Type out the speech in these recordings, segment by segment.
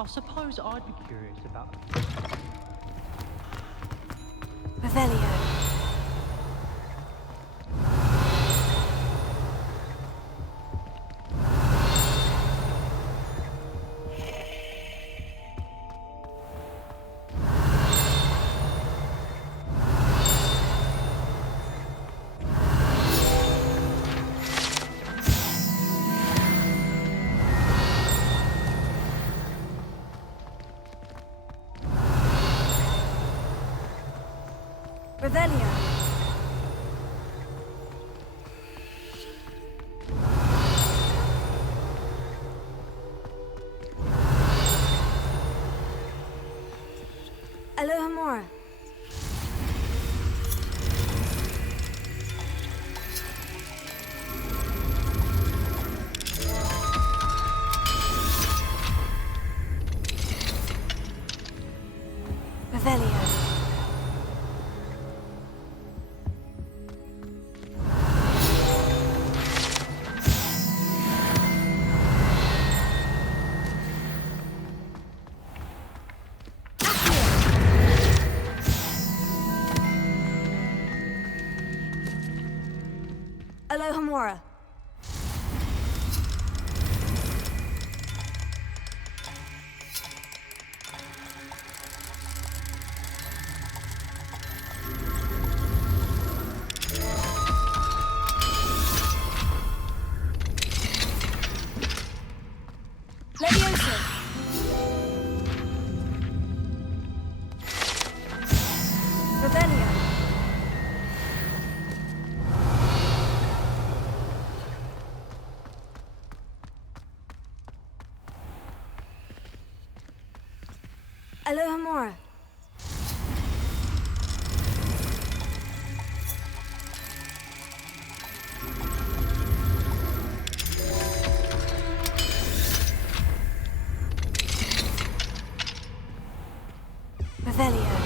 I suppose I'd be curious about... Revelio. Revelio. Alohomora. Revelio. Alohomora. Leviosa. Revelio. Alohomora. Revelio.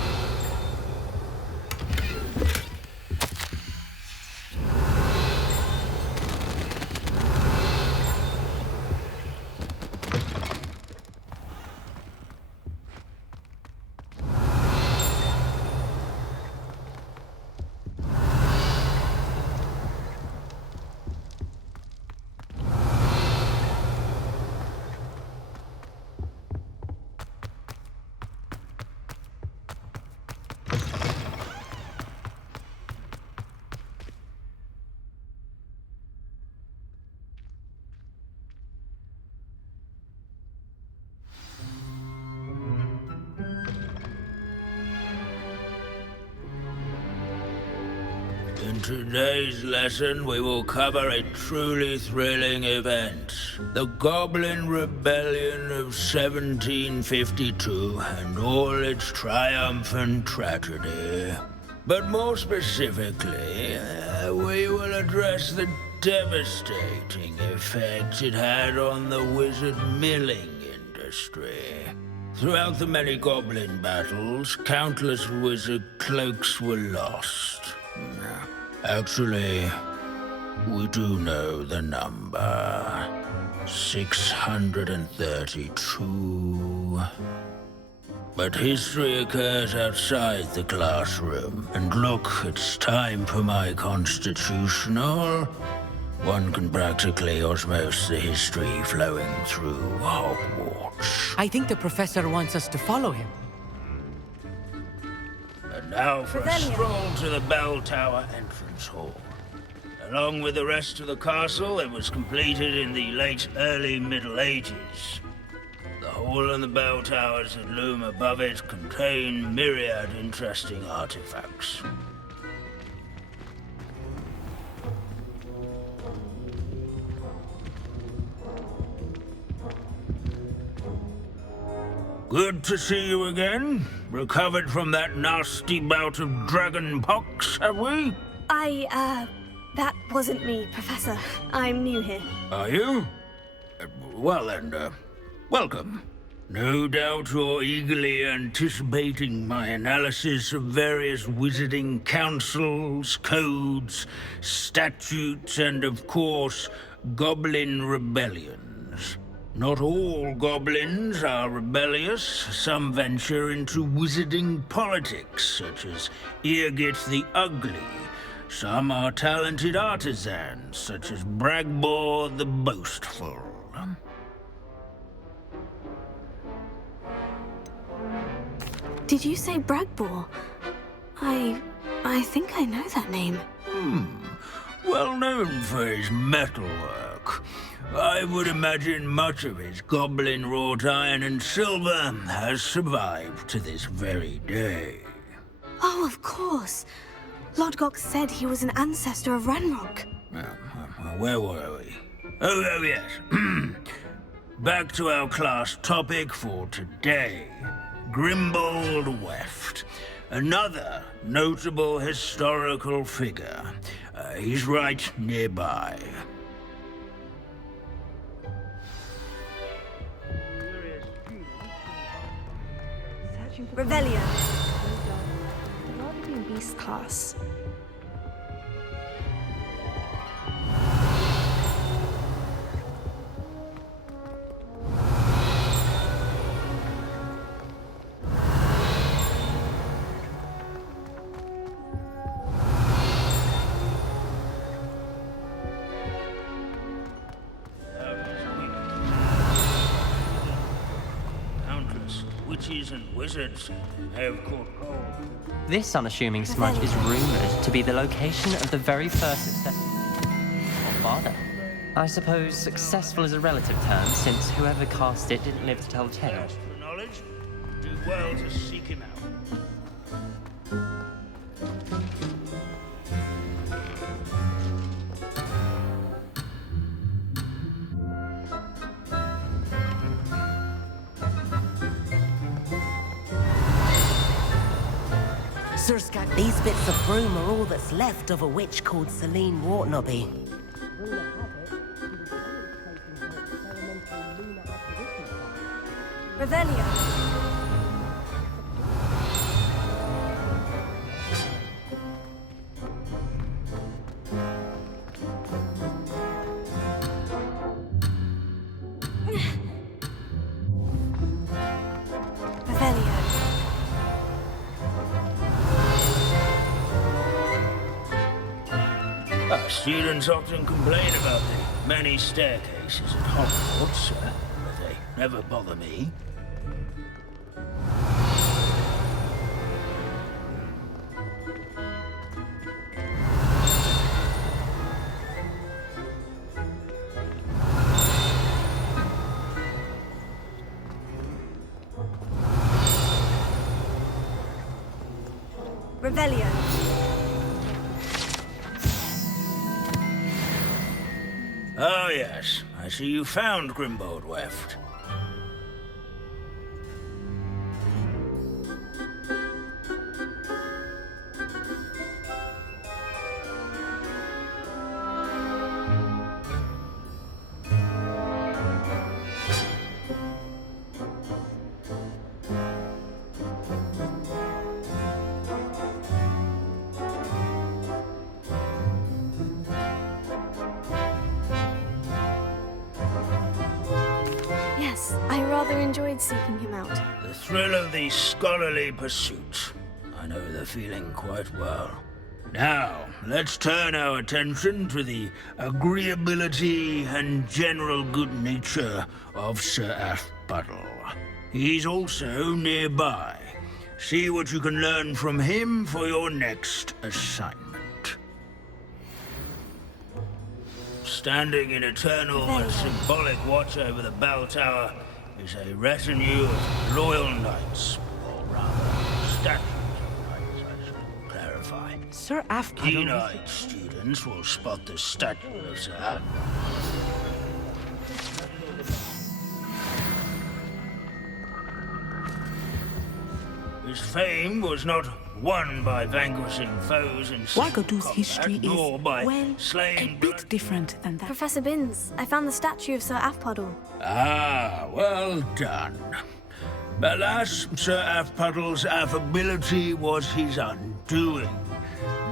In today's lesson, we will cover a truly thrilling event. The Goblin Rebellion of 1752 and all its triumphant tragedy. But more specifically, we will address the devastating effect it had on the wizard milling industry. Throughout the many goblin battles, countless wizard cloaks were lost. Actually, we do know the number. 632. But history occurs outside the classroom. And look, it's time for my constitutional. One can practically osmose the history flowing through Hogwarts. I think the professor wants us to follow him. And now for a stroll to the bell tower entrance hall. Along with the rest of the castle, it was completed in the late early Middle Ages. The hall and the bell towers that loom above it contain myriad interesting artifacts. Good to see you again. Recovered from that nasty bout of dragon pox, have we? That wasn't me, Professor. I'm new here. Are you? Well then, welcome. No doubt you're eagerly anticipating my analysis of various wizarding councils, codes, statutes, and of course, goblin rebellions. Not all goblins are rebellious. Some venture into wizarding politics, such as Eargit the Ugly. Some are talented artisans, such as Bragbor the Boastful. Did you say Bragbor? I think I know that name. Well known for his metalwork. I would imagine much of his goblin-wrought iron and silver has survived to this very day. Oh, of course. Lodgok said he was an ancestor of Ranrock. Where were we? Oh, yes. Back to our class topic for today. Grimbold Weft. Another notable historical figure. He's right nearby. Revelio. Not in Beast class. Witches and wizards have caught cold. This unassuming smudge is rumored to be the location of the very first successful father. I suppose successful is a relative term, since whoever cast it didn't live to tell the tale. Thirst for knowledge? Do well to seek him out. Sir Scat, these bits of broom are all that's left of a witch called Celine Wartnobby. Revelio. Revelio. Students often complain about the many staircases at Hogwarts, but they never bother me. Revelio. Oh, yes. I see you found Grimbold Weft. Yes, I rather enjoyed seeking him out. The thrill of the scholarly pursuit. I know the feeling quite well. Now, let's turn our attention to the agreeability and general good nature of Sir Athpuddle. He's also nearby. See what you can learn from him for your next assignment. Standing in eternal and symbolic watch over the bell tower is a retinue of loyal knights, or rather, statues of knights, I should clarify. Sir Athpuddle. Keen-eyed students will spot the statue of Sir Athpuddle. His fame was not won by vanquishing foes in Wagadu's combat, history nor by is, slaying a bit different than that. Professor Binns, I found the statue of Sir Athpuddle. Ah, well done. Alas, Sir Athpuddle's affability was his undoing.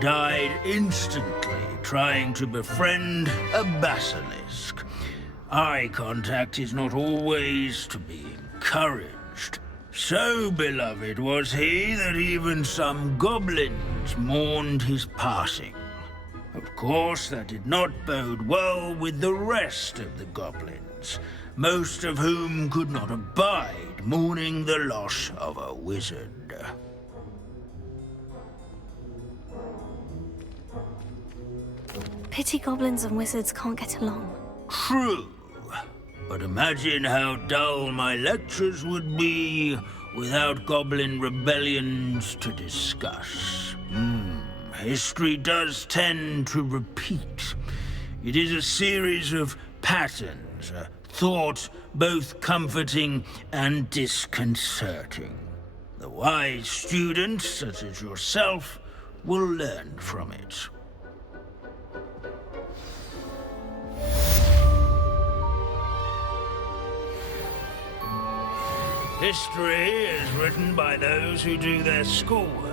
Died instantly trying to befriend a basilisk. Eye contact is not always to be encouraged. So beloved was he that even some goblins mourned his passing. Of course, that did not bode well with the rest of the goblins, most of whom could not abide mourning the loss of a wizard. Pity goblins and wizards can't get along. True, but imagine how dull my lectures would be without goblin rebellions to discuss. History does tend to repeat. It is a series of patterns, a thought both comforting and disconcerting. The wise student, such as yourself, will learn from it. History is written by those who do their schoolwork.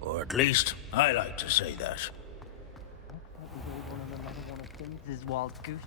Or at least, I like to say that. This is wild goose.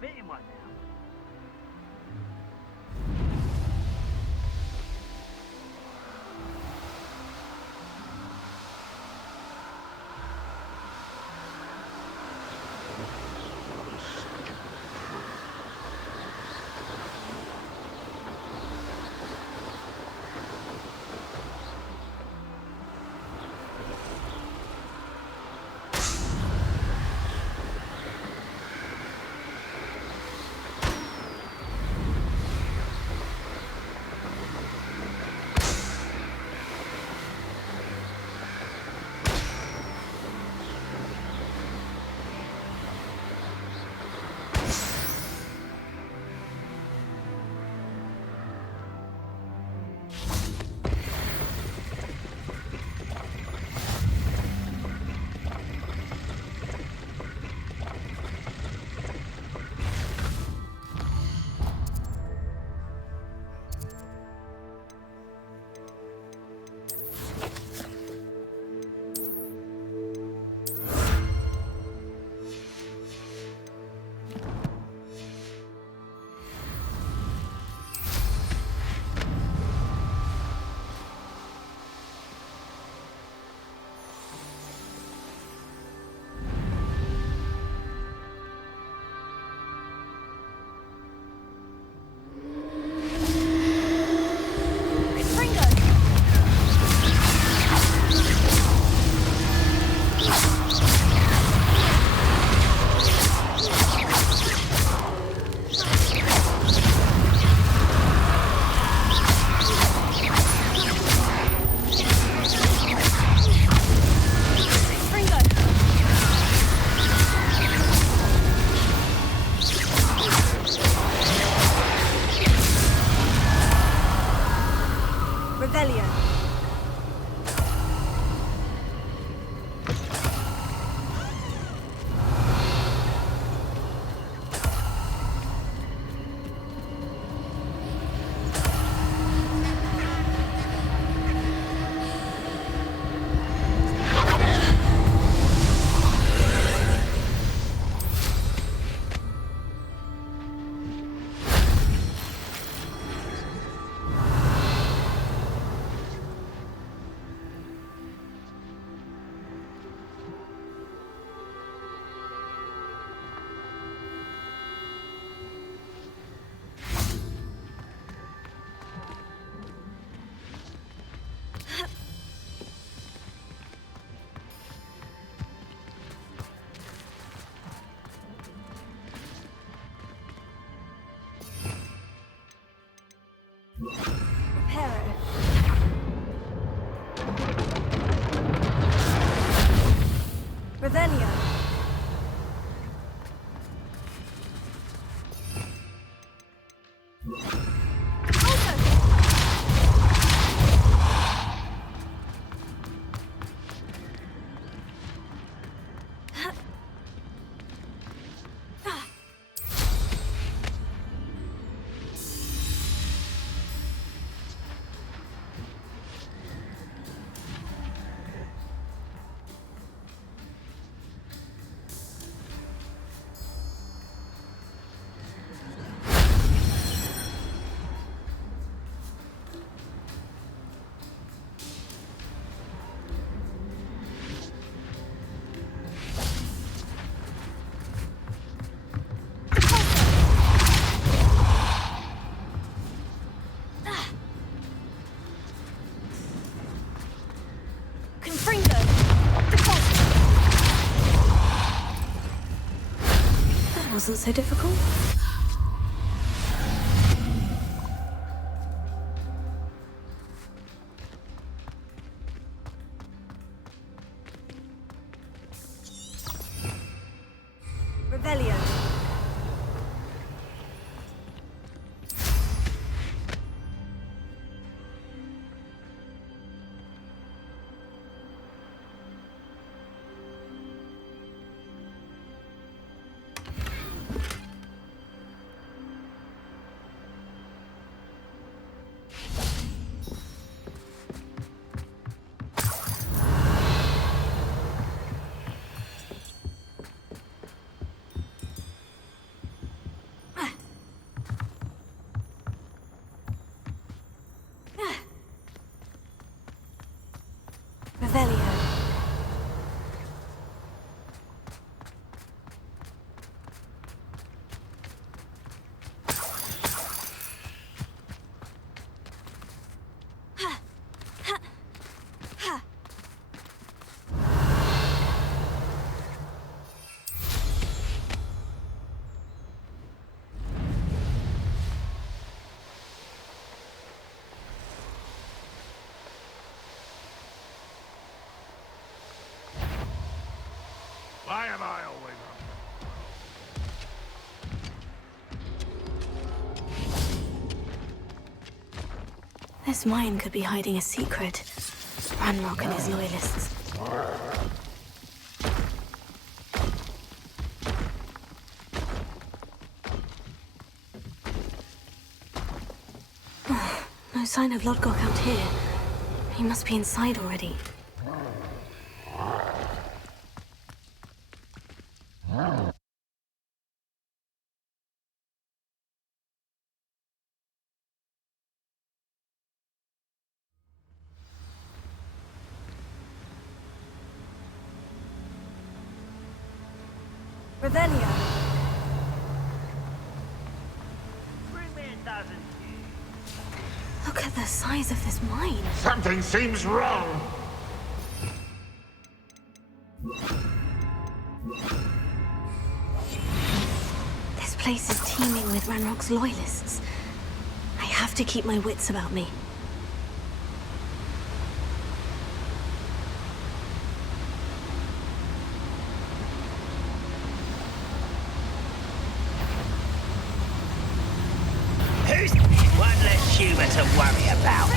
fitting one now. Wasn't so difficult. Revelio. This mine could be hiding a secret. Ranrock and his loyalists. No sign of Lodgok out here. He must be inside already. Revelio. Look at the size of this mine. Something seems wrong. This place is teeming with Ranrock's loyalists. I have to keep my wits about me. Who's one less human to worry about?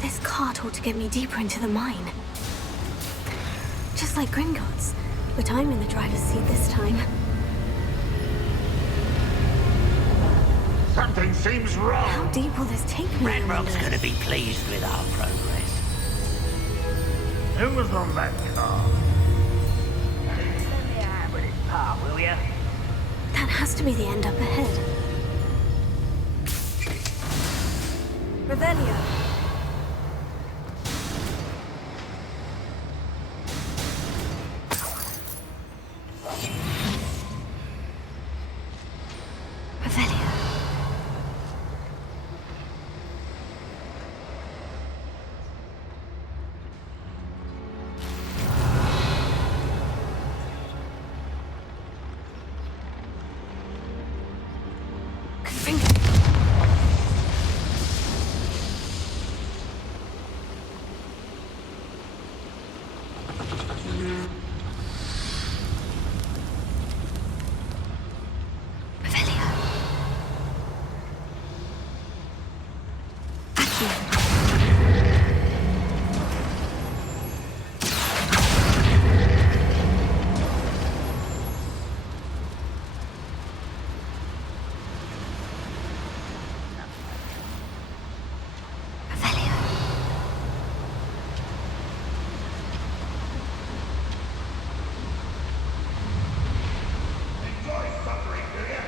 This cart ought to get me deeper into the mine. Just like Gringotts, but I'm in the driver's seat this time. Something seems How wrong. deep will this take me? I Ranrock's wonder? gonna be pleased with our progress. Who was on that car? Lend me a hand with this part, will ya? That has to be the end up ahead. Revelio. Revelio. Revelio. Accio. Revelio. Enjoy suffering, do you?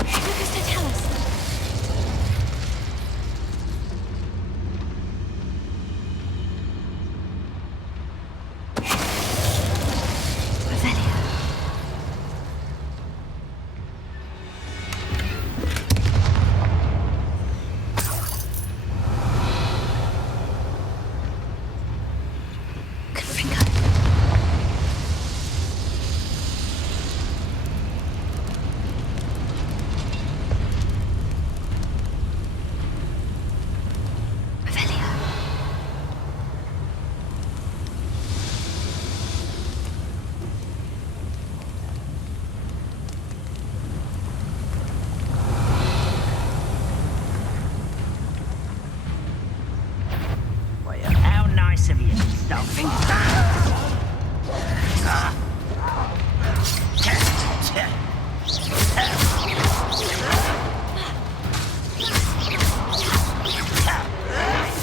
Lucas to tell us. Revelio. Confringo. Revelio. Well, how nice of you to stop me.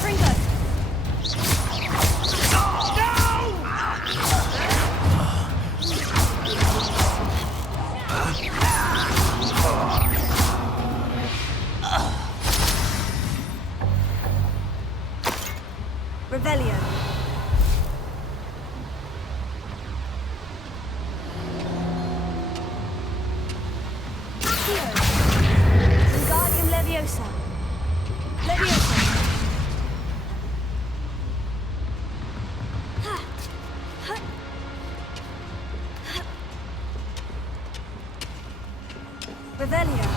Fringo. Revelio. Accio! Wingardium Leviosa! Leviosa! Revelio!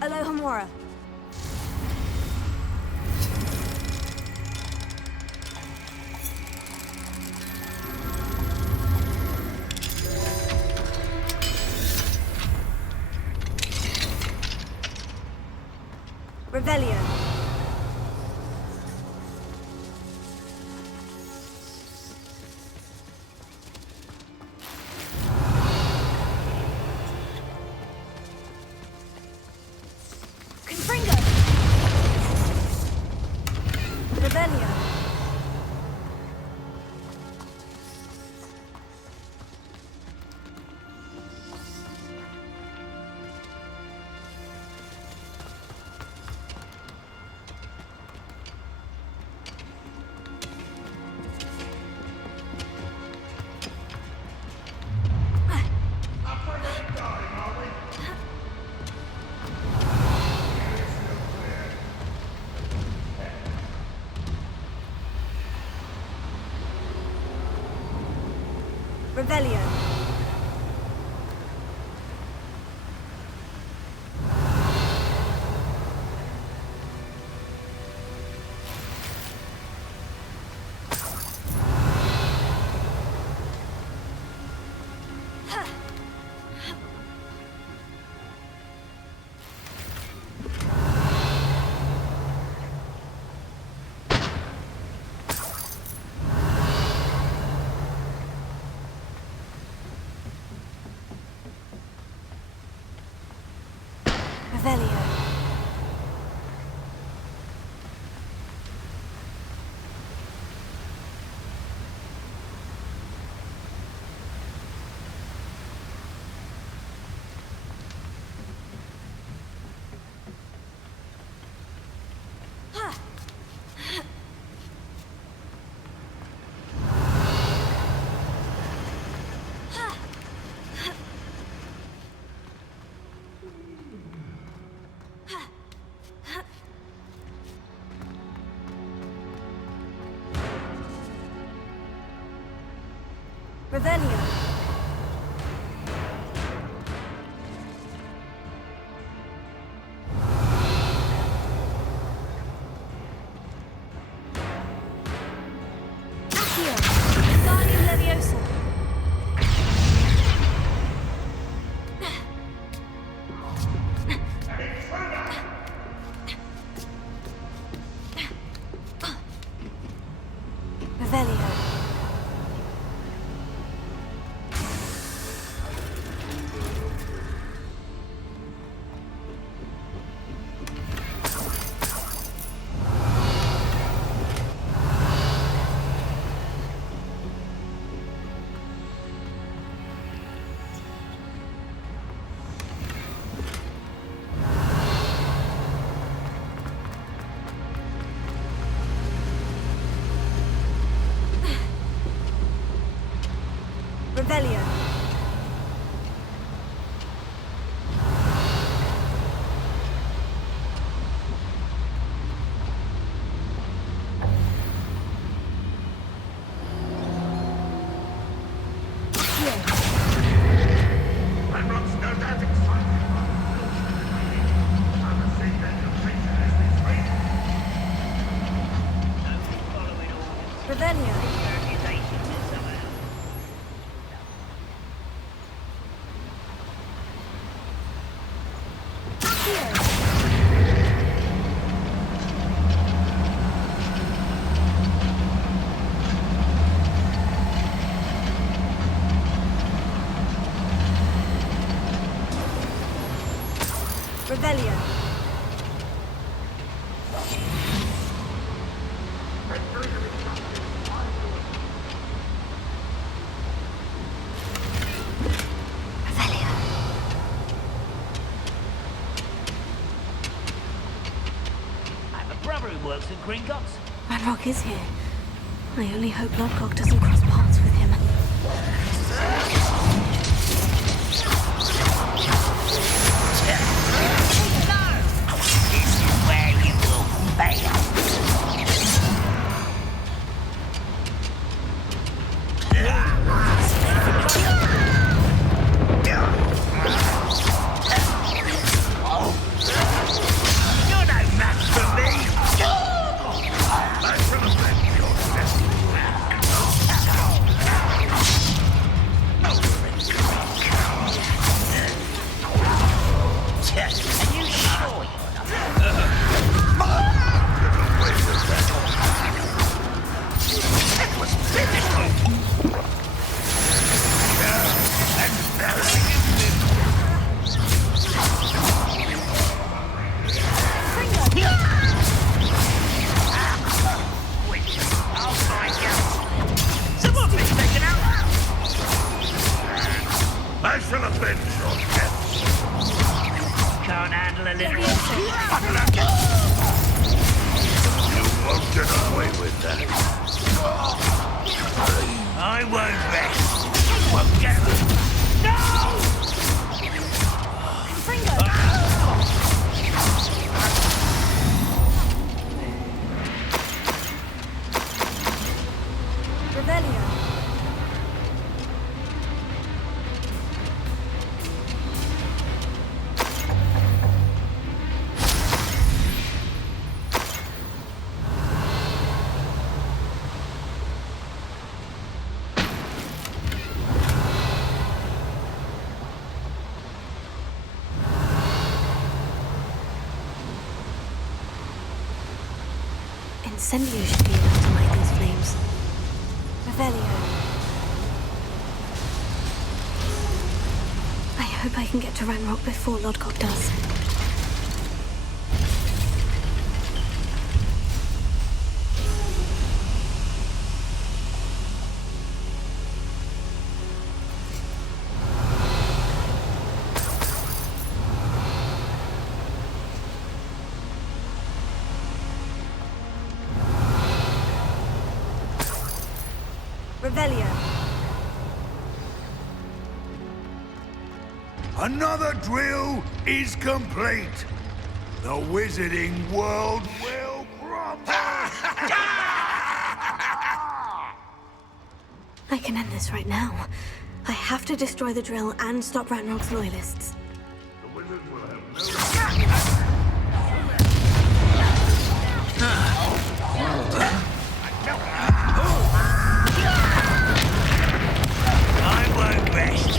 Alohomora! Revelio. Confringo. Revelio. Revelio. Revelio. Revelio. Accio. Wingardium Leviosa. Revelio. Revelio. I'm not so that excited. I'm a thing that the creature has been trained. Revelio. Revelio. I have a brother who works at Gringotts. Ranrock is here. I only hope Lodgok doesn't cross paths with him. This is where you will fail. You're no match for me. Are you sure you're not? That was pitiful. I'll find you. Someone been taken out. I shall avenge your death. Can't handle a little. You won't get away with that. I won't rest. Won't get. No! Revelio. Incendio should be enough to light these flames. Revelio. I hope I can get to Ranrock before Lodgok does. Revelio. Another drill is complete. The wizarding world will prosper. I can end this right now. I have to destroy the drill and stop Ranrock's loyalists. The wizard will have no... I won't rest.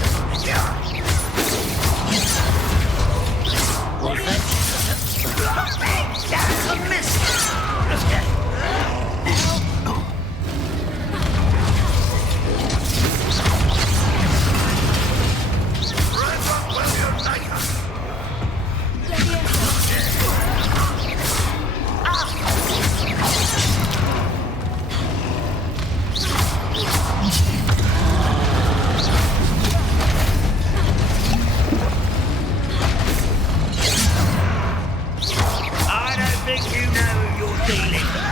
That's a miss. I don't think you know who you're dealing with.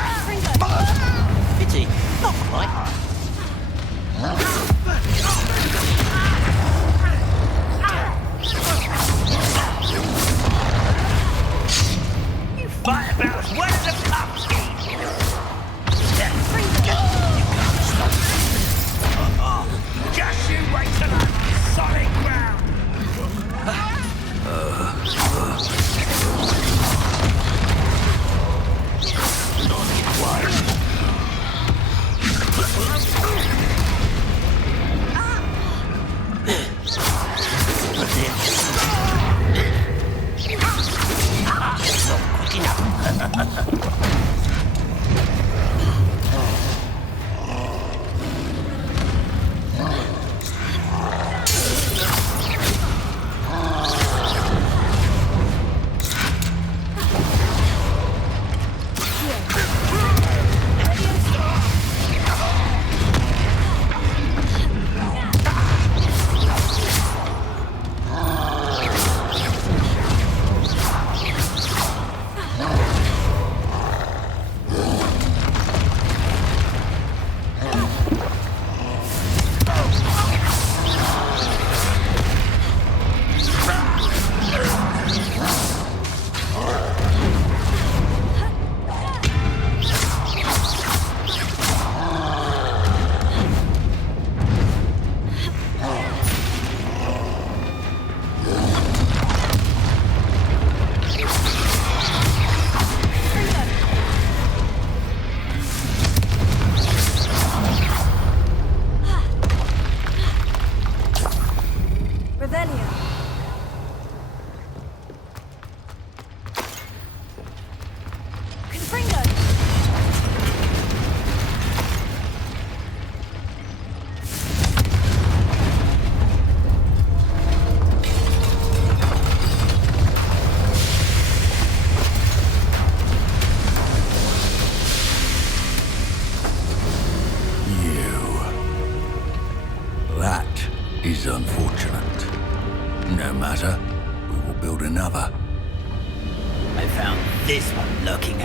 Pity, not quite. You fight about as well as a pumpkin. Just you wait till I'm on solid ground.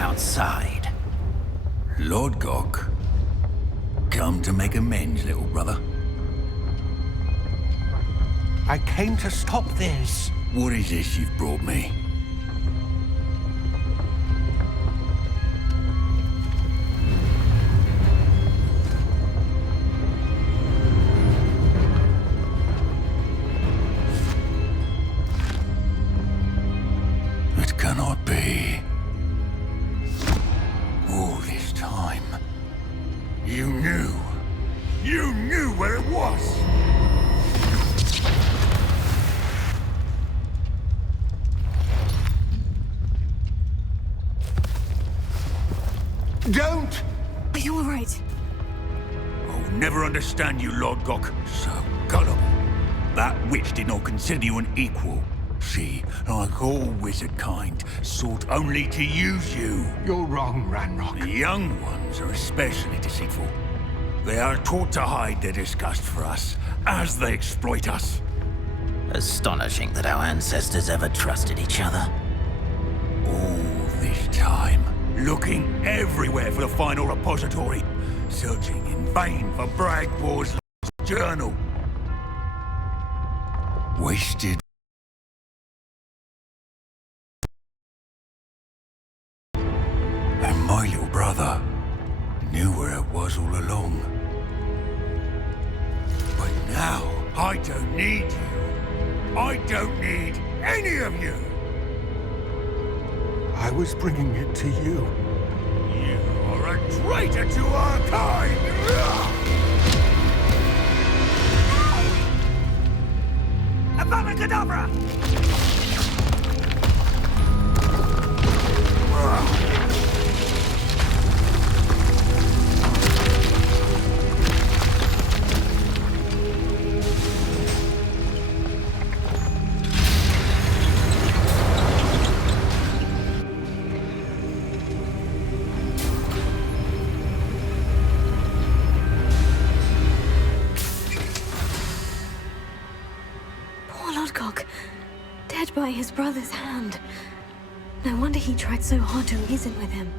outside. Lord Gok, come to make amends, little brother. I came to stop this. What is this you've brought me? It cannot be. All this time, you knew. You knew where it was. Don't! Are you alright? I'll never understand you, Lord Gok. So gullible. That witch did not consider you an equal. She, like all wizard kind, sought only to use you. You're wrong, Ranrock. The young ones are especially deceitful. They are taught to hide their disgust for us, as they exploit us. Astonishing that our ancestors ever trusted each other. All this time, looking everywhere for the final repository, searching in vain for Bragbor's journal. Wasted. And my little brother knew where it was all along. But now, I don't need you. I don't need any of you. I was bringing it to you. You are a traitor to our kind! Avada Kedavra! Poor Lodgok, dead by his brother's hand. No wonder he tried so hard to reason with him.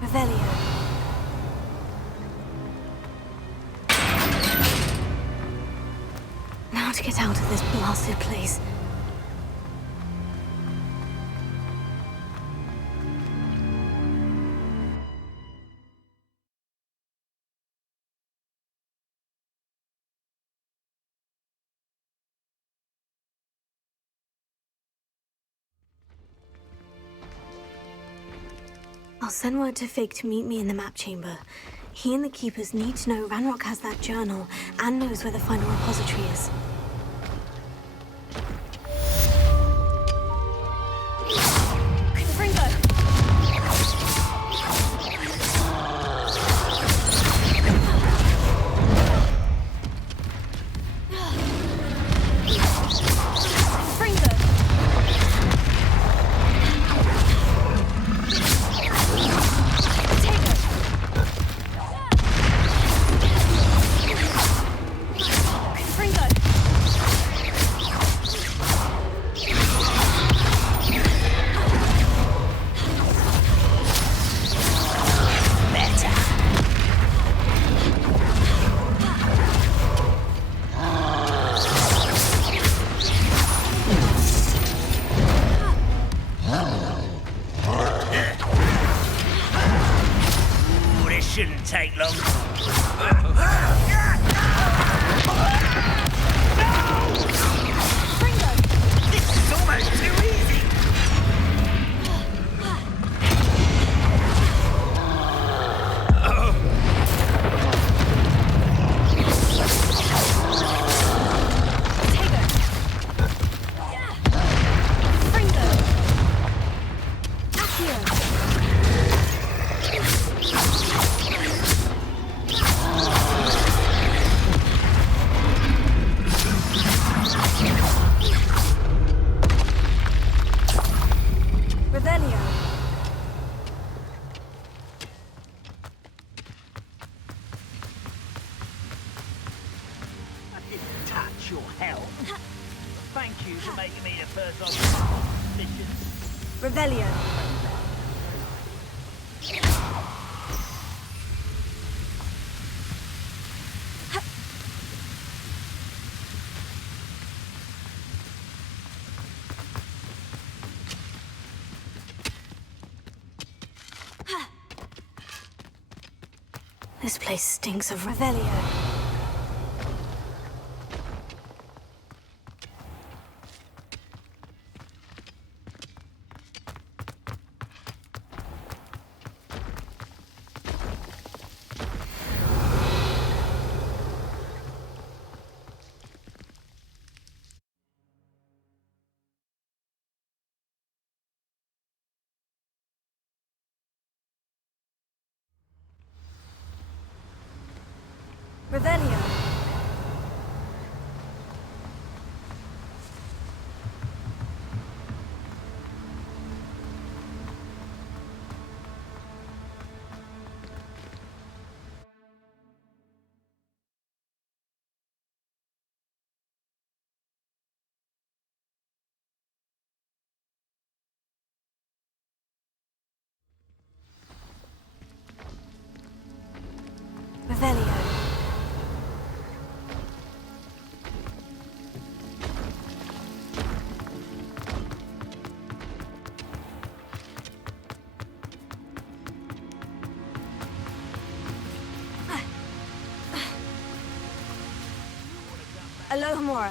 Revelio. Now to get out of this blasted place. I'll send word to Fig to meet me in the map chamber. He and the Keepers need to know Ranrock has that journal and knows where the final repository is. Shouldn't take long. This is almost too easy. Revelio. This place stinks of Revelio. Revelio. Revelio. Alohomora.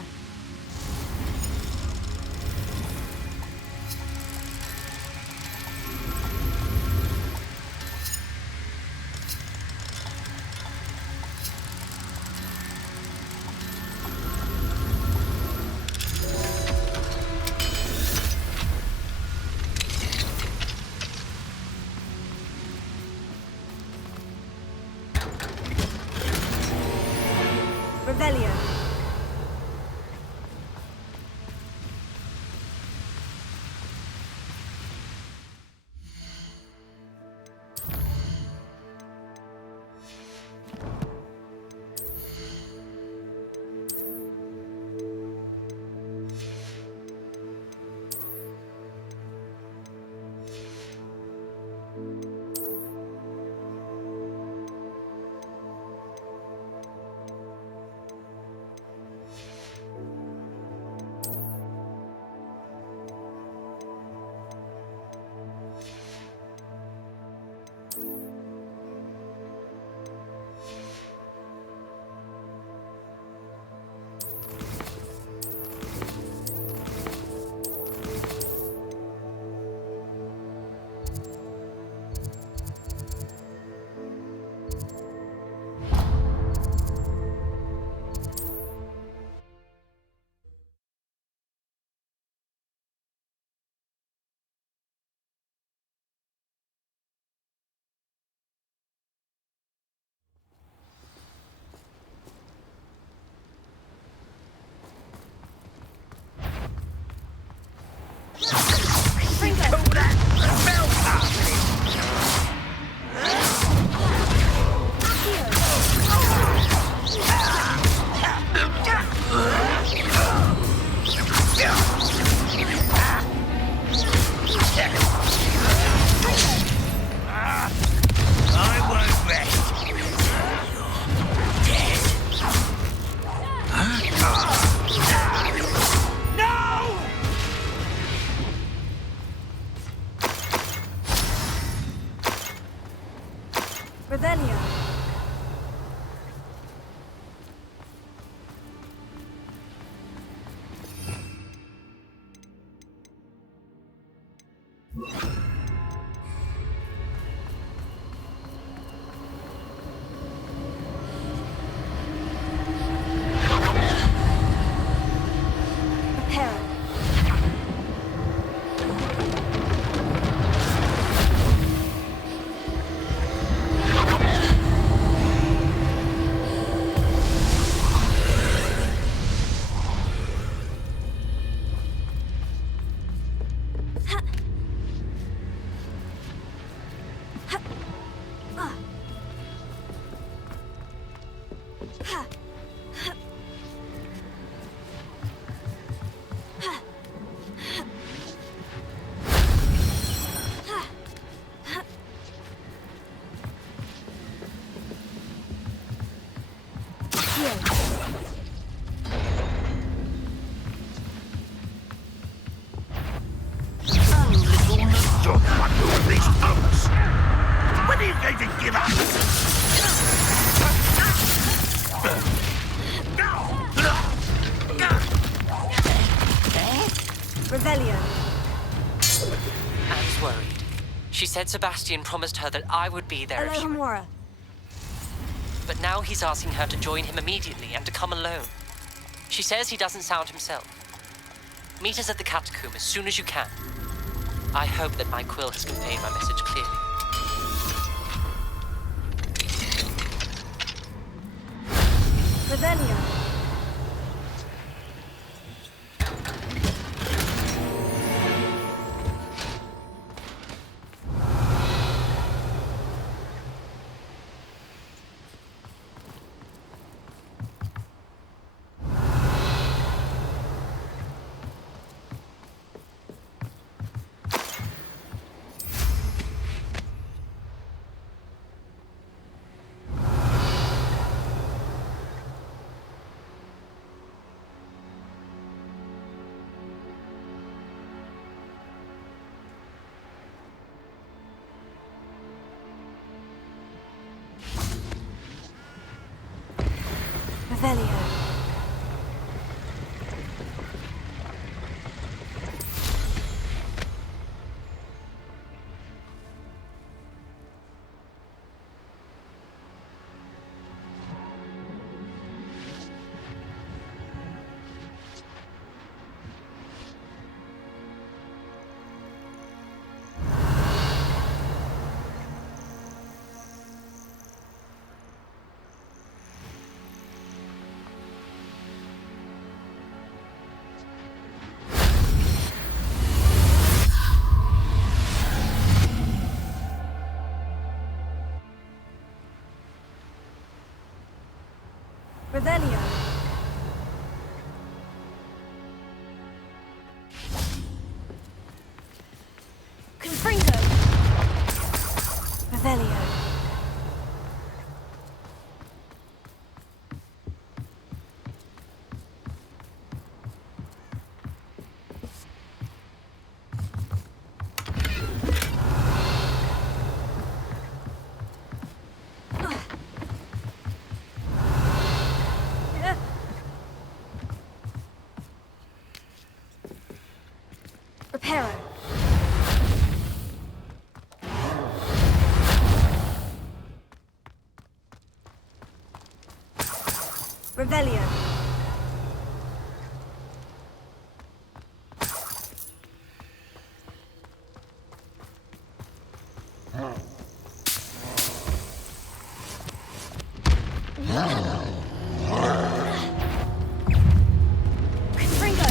Revelio. Revelio. Prepare. give up! Revelio. Anne's worried. She said Sebastian promised her that I would be there if she... Elohimora. But now he's asking her to join him immediately and to come alone. She says he doesn't sound himself. Meet us at the catacomb as soon as you can. I hope that my quill has conveyed my message clearly. Revelio. Revelio. Revelio. Confringo. Revelio. Reparo. Revelio. Confringo.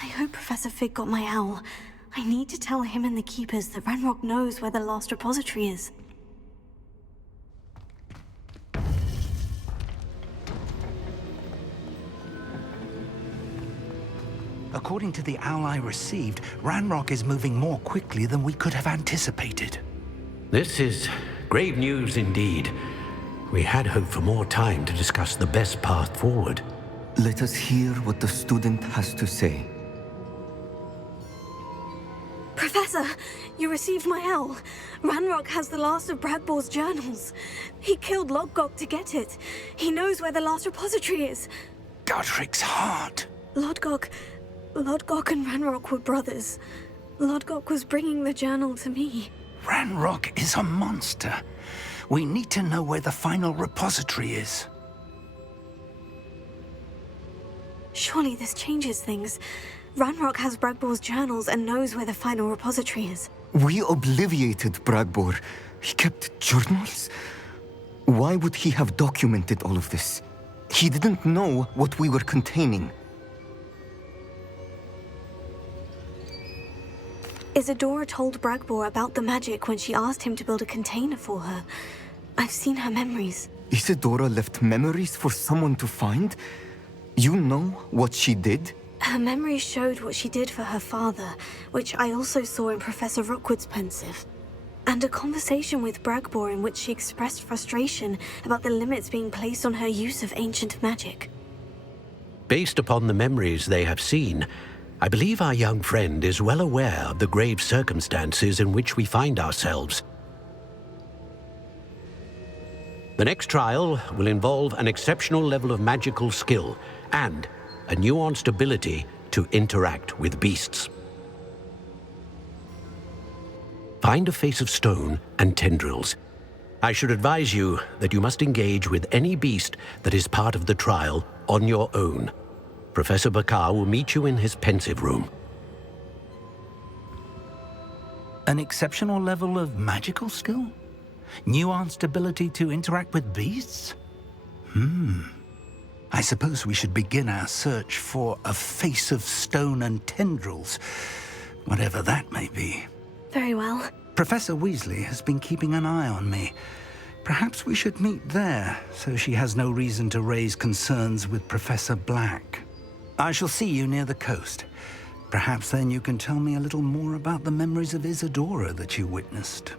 I hope Professor Fig got my owl. I need to tell him and the Keepers that Ranrock knows where the last repository is. According to the owl I received, Ranrock is moving more quickly than we could have anticipated. This is grave news indeed. We had hoped for more time to discuss the best path forward. Let us hear what the student has to say. Professor, you received my owl. Ranrock has the last of Bradbor's journals. He killed Lodgok to get it. He knows where the last repository is. Godric's heart. Lodgok and Ranrock were brothers. Lodgok was bringing the journal to me. Ranrock is a monster. We need to know where the final repository is. Surely this changes things. Ranrock has Bradbor's journals and knows where the final repository is. We obliviated Bradbor. He kept journals? Why would he have documented all of this? He didn't know what we were containing. Isadora told Bradbor about the magic when she asked him to build a container for her. I've seen her memories. Isadora left memories for someone to find? You know what she did? Her memories showed what she did for her father, which I also saw in Professor Rookwood's pensive. And a conversation with Bradbor in which she expressed frustration about the limits being placed on her use of ancient magic. Based upon the memories they have seen, I believe our young friend is well aware of the grave circumstances in which we find ourselves. The next trial will involve an exceptional level of magical skill and a nuanced ability to interact with beasts. Find a face of stone and tendrils. I should advise you that you must engage with any beast that is part of the trial on your own. Professor Bakar will meet you in his pensive room. An exceptional level of magical skill? Nuanced ability to interact with beasts? I suppose we should begin our search for a face of stone and tendrils, whatever that may be. Very well. Professor Weasley has been keeping an eye on me. Perhaps we should meet there, so she has no reason to raise concerns with Professor Black. I shall see you near the coast. Perhaps then you can tell me a little more about the memories of Isadora that you witnessed.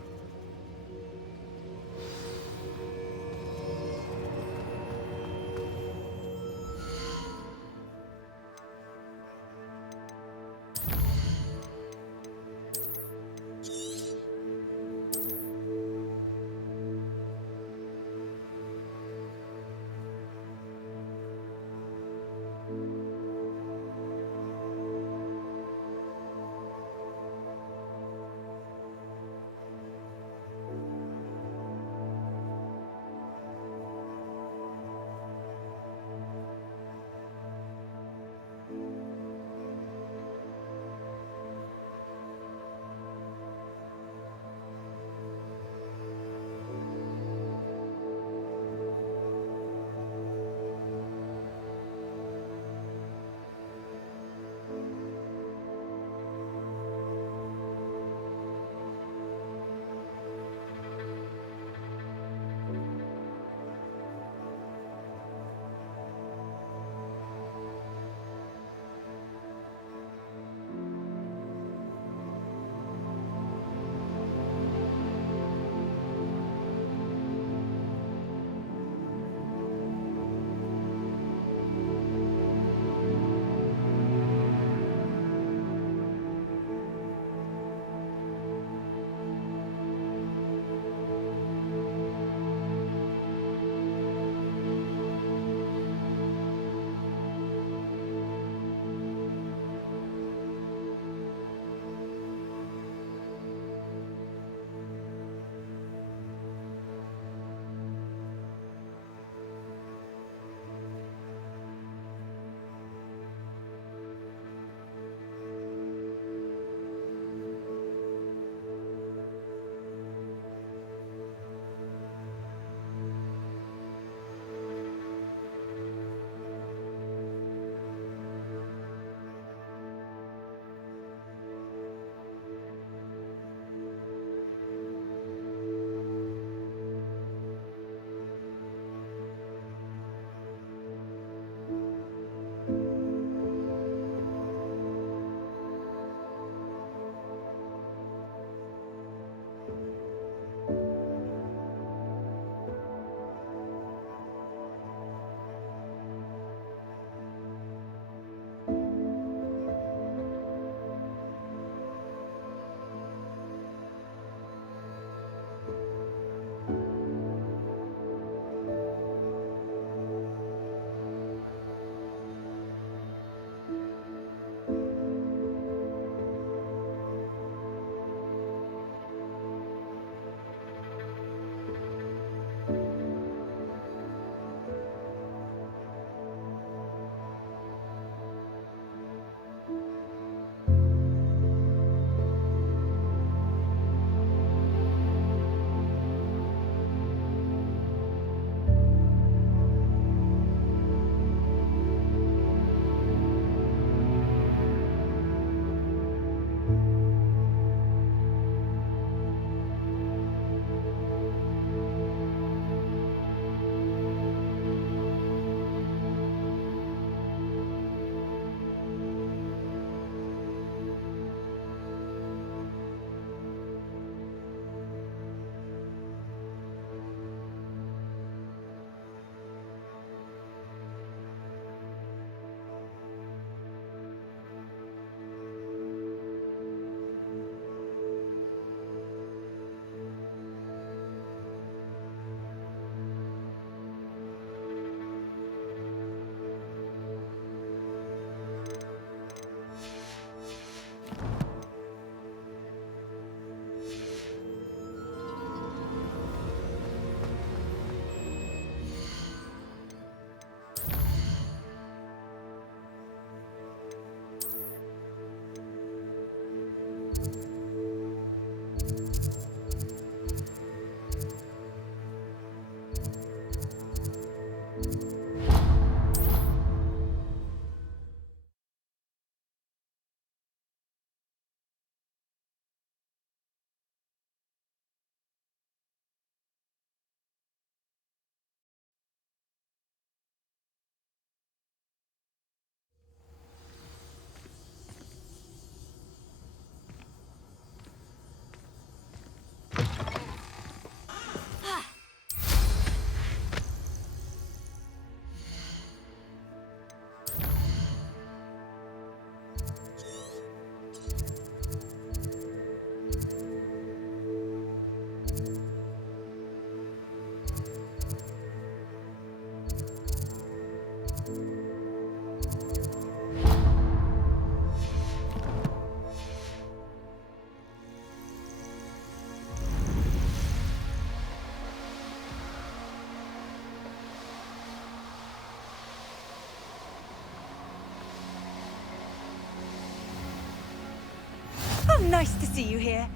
Oh, nice to see you here.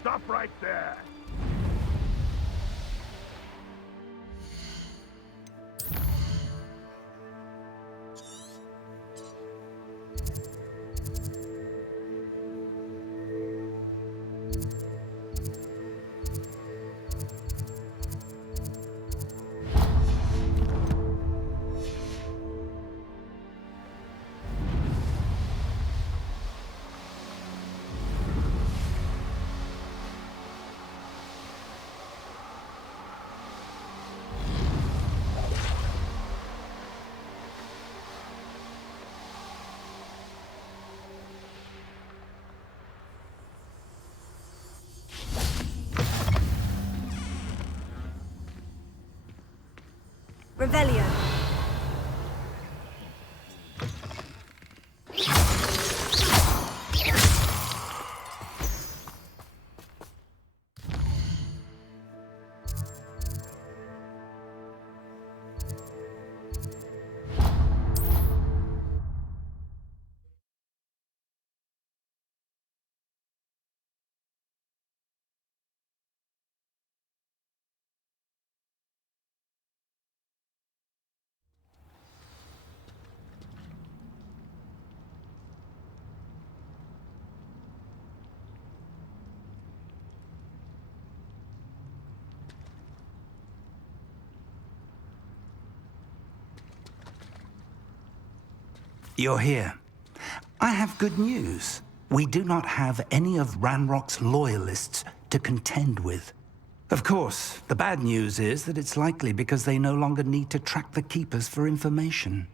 Stop right there. Revelio. You're here. I have good news. We do not have any of Ranrock's loyalists to contend with. Of course, the bad news is that it's likely because they no longer need to track the Keepers for information.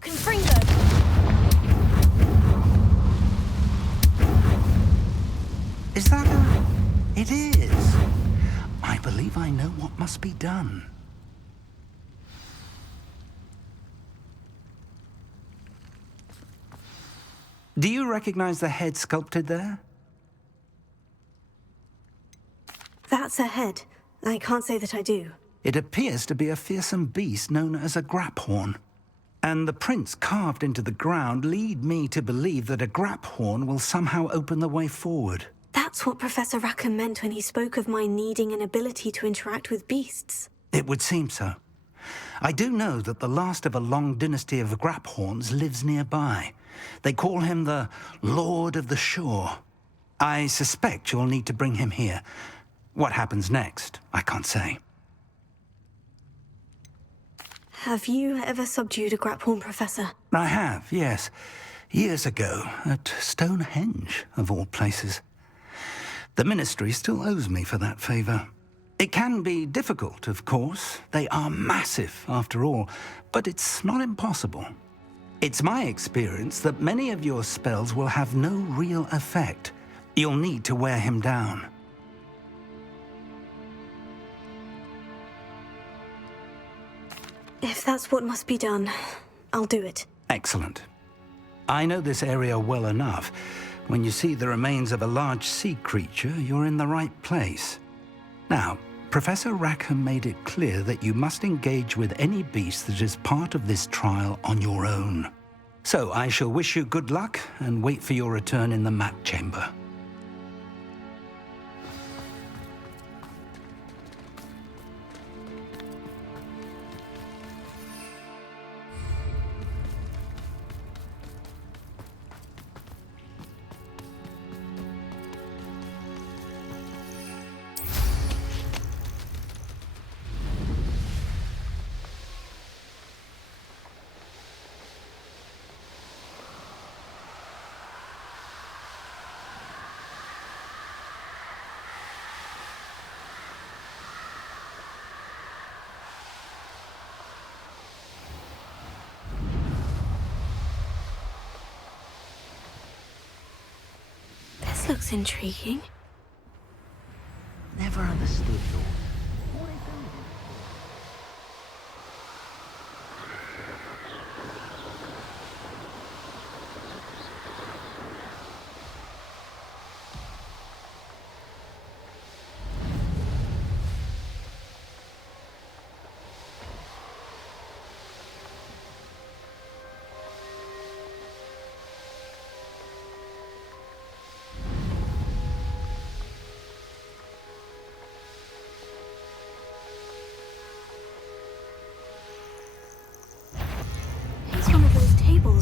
Confringo. Is that a... It is. I believe I know what must be done. Do you recognize the head sculpted there? That's a head. I can't say that I do. It appears to be a fearsome beast known as a graphorn. And the prints carved into the ground lead me to believe that a graphorn will somehow open the way forward. That's what Professor Rackham meant when he spoke of my needing an ability to interact with beasts. It would seem so. I do know that the last of a long dynasty of graphorns lives nearby. They call him the Lord of the Shore. I suspect you'll need to bring him here. What happens next, I can't say. Have you ever subdued a graphorn, Professor? I have, yes. Years ago, at Stonehenge, of all places. The Ministry still owes me for that favor. It can be difficult, of course. They are massive, after all, but it's not impossible. It's my experience that many of your spells will have no real effect. You'll need to wear him down. If that's what must be done, I'll do it. Excellent. I know this area well enough. When you see the remains of a large sea creature, you're in the right place. Now, Professor Rackham made it clear that you must engage with any beast that is part of this trial on your own. So I shall wish you good luck and wait for your return in the mat chamber. This looks intriguing. Never understood yours.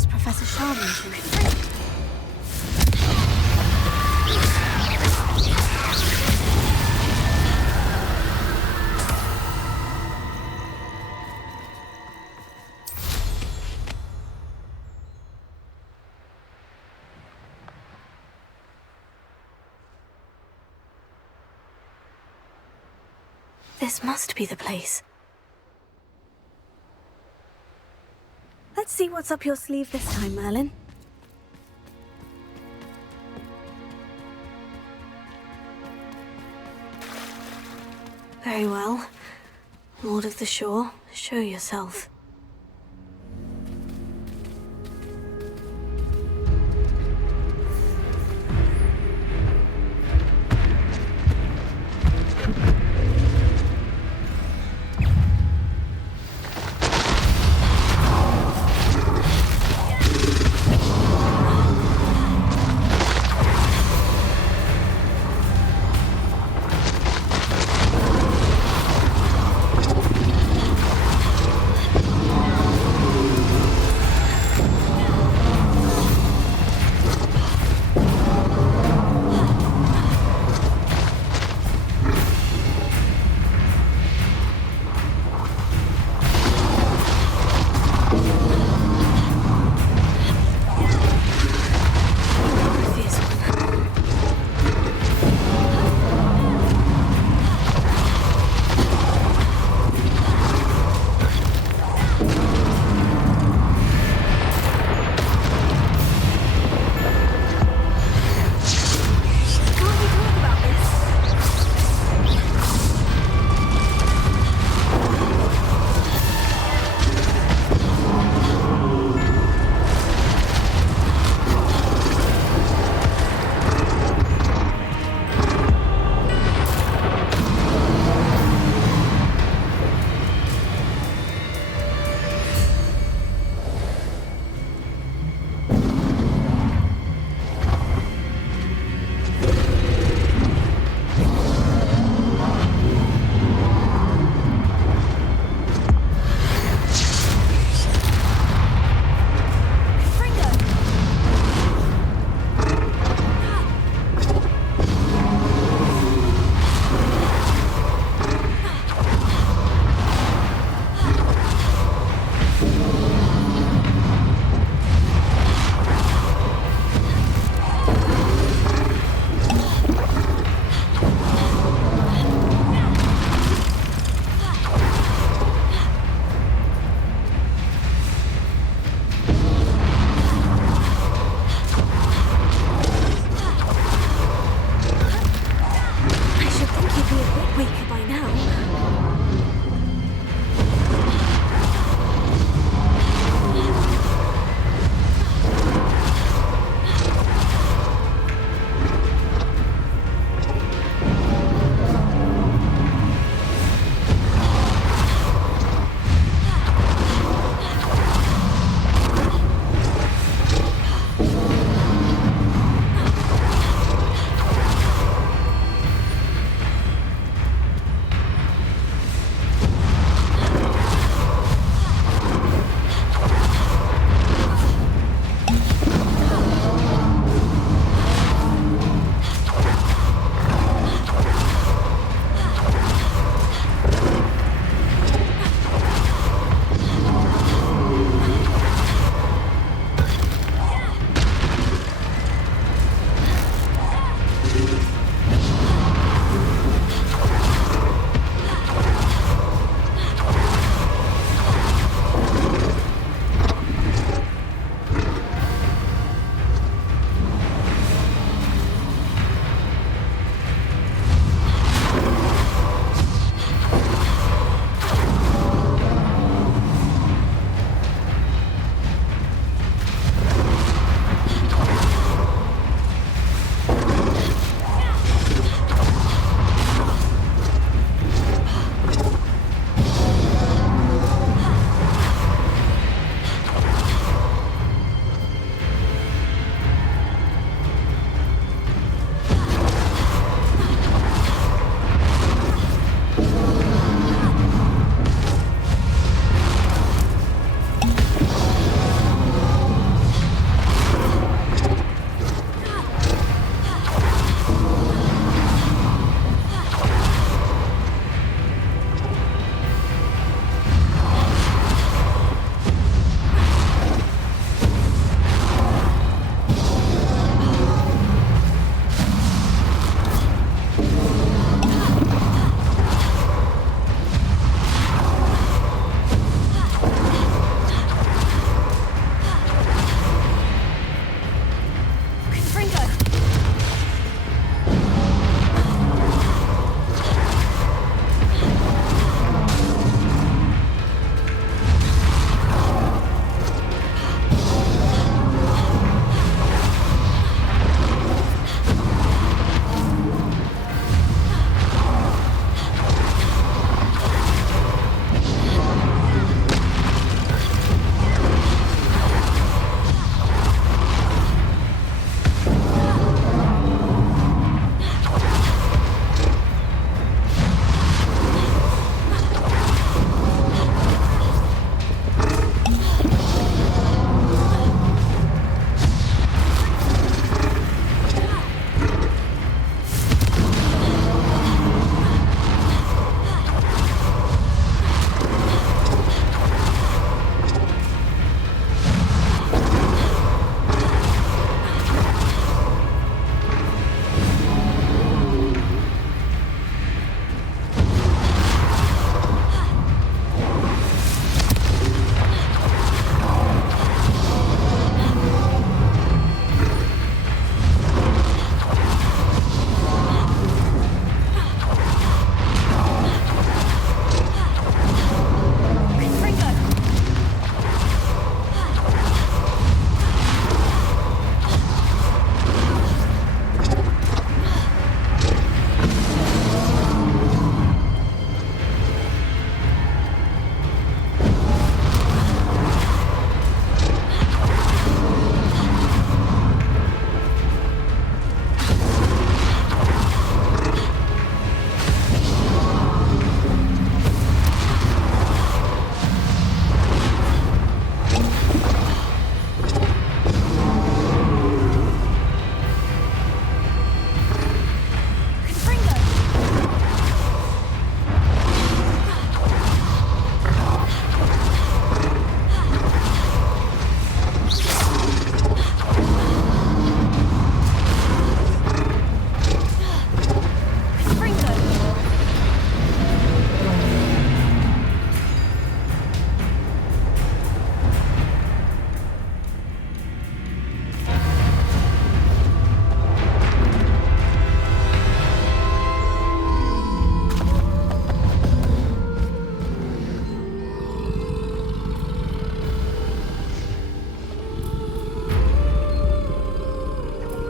tendrils Professor Shah mentioned. This must be the place. Let's see what's up your sleeve this time, Merlin. Very well. Lord of the Shore, show yourself.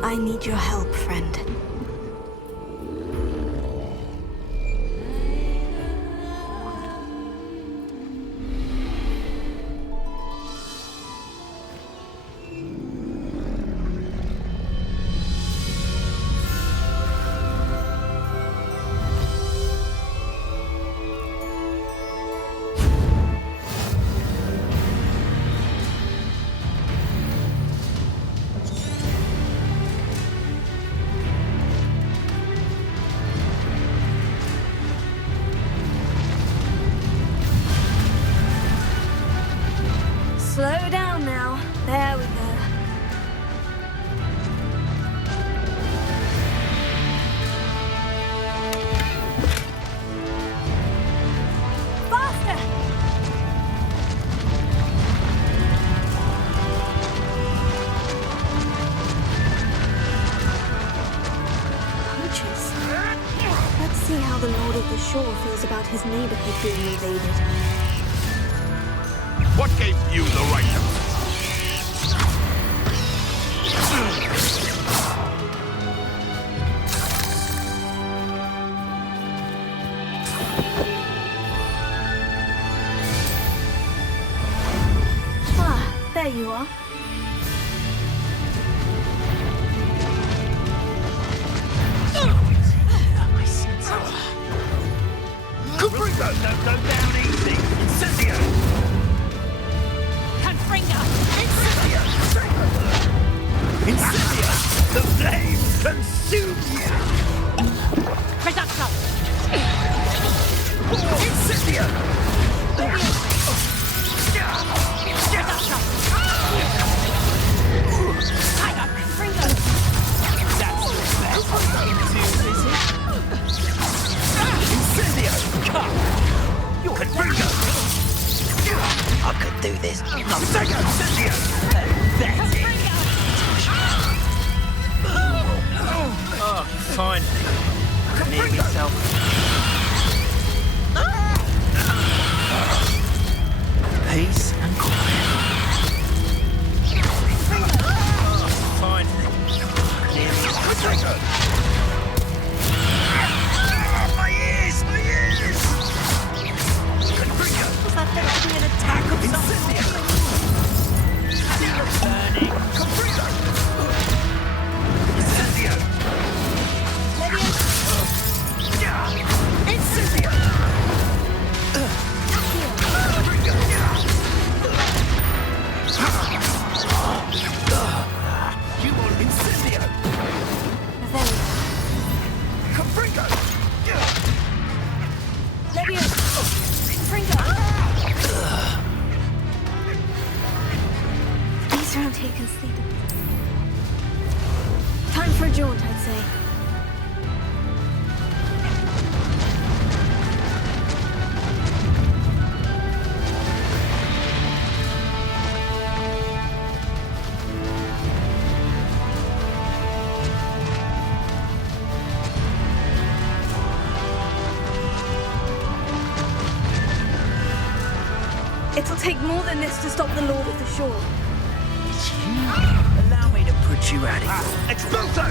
I need your help, friend. Slow down now. There we go. Faster! Poachers. Let's see how the Lord of the Shore feels about his neighborhood being invaded. What gave you the right to... Ah, there you are. Confringo! Don't go down easy! Incendio! Confringo! Incendio! The flames consume you! Reducto! Incendio! Tied up, Confringo! That's the best into, is it? Incendio! Come! You're Confringo! I could do this. Incendio! Incendio! Pathetic! Oh, fine. Near yourself. Peace and quiet. Fine. Near yourself. My ears! My ears! Was that meant to be an attack of some sort? Burning. Confringo! Incendio! Incendio! You want Incendio? Confringo! Confringo! These around here can see them. Time for a jaunt, I'd say. It'll take more than this to stop the Lord of the Shore. It's you. Allow me to put you out of here. Expulso!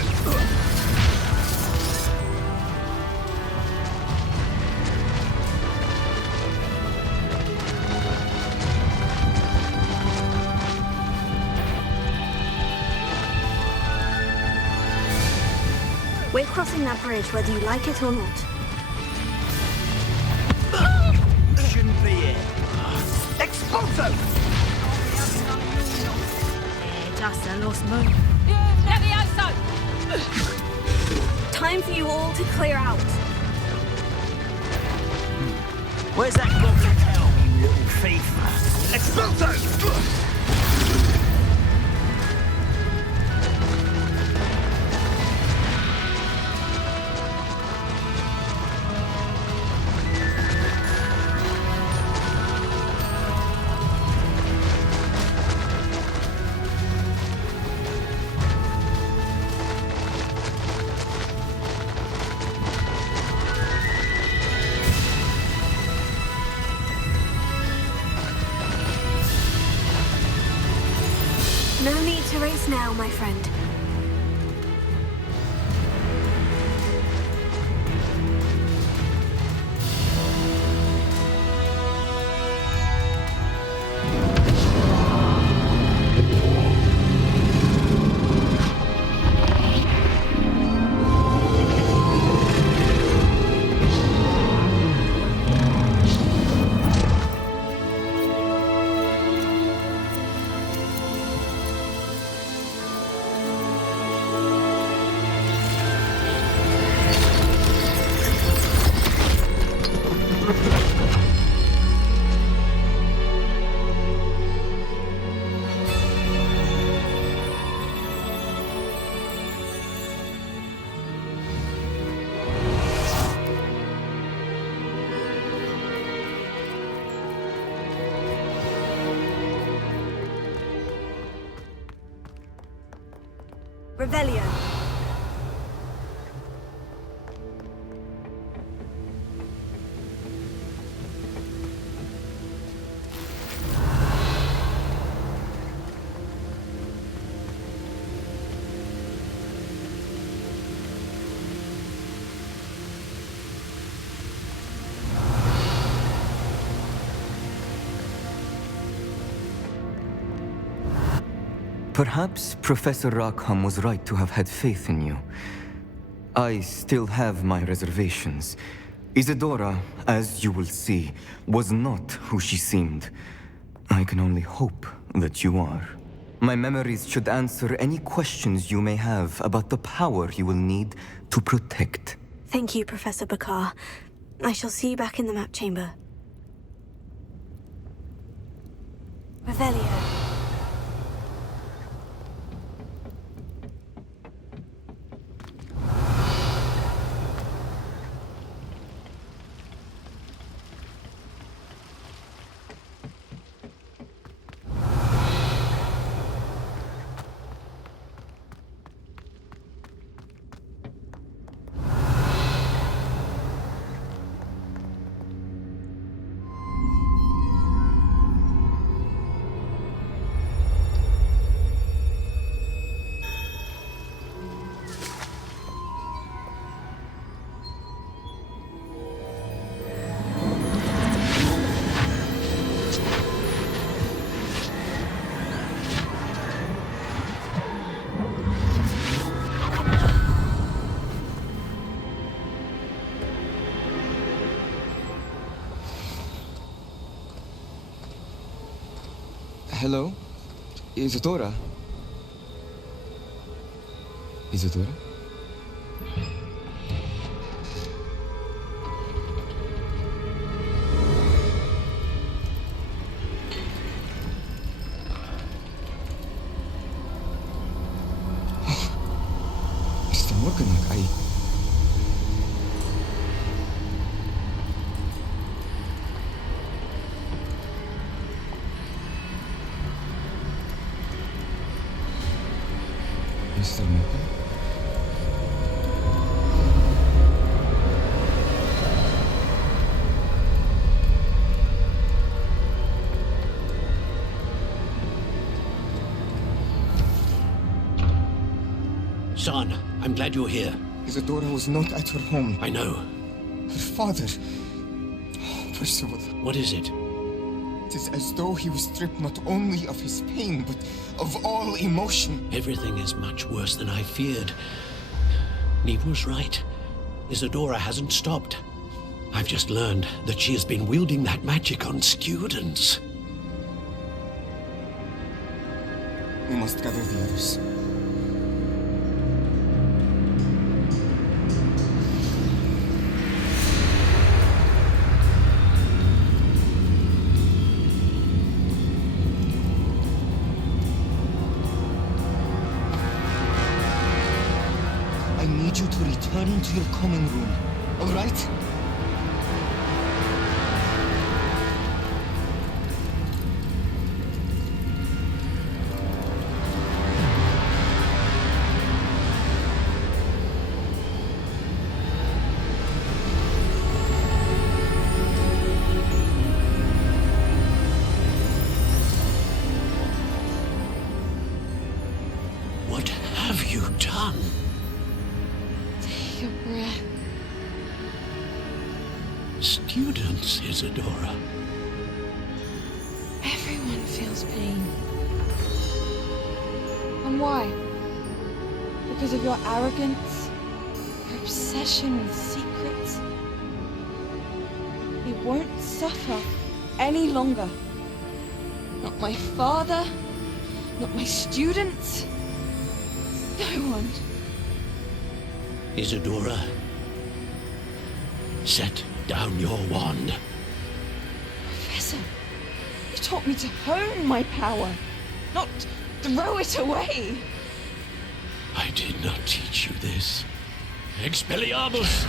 We're crossing that bridge whether you like it or not. Shouldn't be it. Expulso! Just a lost moon. Levioso! Time for you all to clear out. Where's that goblin hell, you little thief? Expulso! No need to race now, my friend. Revelio. Perhaps Professor Rackham was right to have had faith in you. I still have my reservations. Isadora, as you will see, was not who she seemed. I can only hope that you are. My memories should answer any questions you may have about the power you will need to protect. Thank you, Professor Bakar. I shall see you back in the map chamber. Revelio. Hello? Isadora? Isadora? Mr. Morganak, Mr. Morgan? Son, I'm glad you're here. Isadora was not at her home. I know. Her father... Oh, Percival. What is it? It is as though he was stripped not only of his pain, but of all emotion. Everything is much worse than I feared. Neve was right. Isadora hasn't stopped. I've just learned that she has been wielding that magic on students. We must gather the others. I need you to return to your common room, all right? What have you done? Take a breath. Students, Isadora. Everyone feels pain. And why? Because of your arrogance? Your obsession with secrets? He won't suffer any longer. Not my father, not my students, no one. Isadora, set down your wand. Professor, you taught me to hone my power, not throw it away. I did not teach you this. Expelliarmus!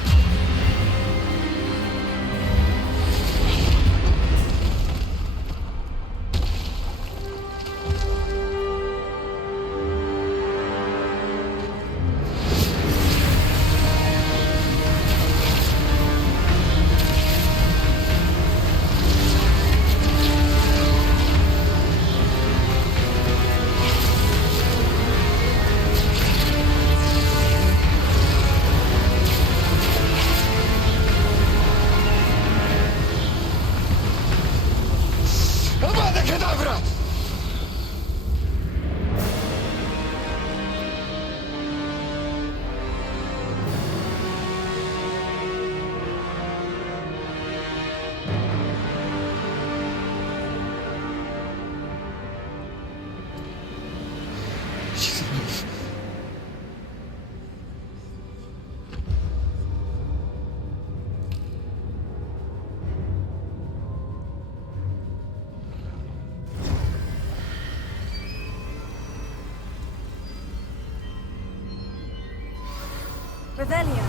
Revelio.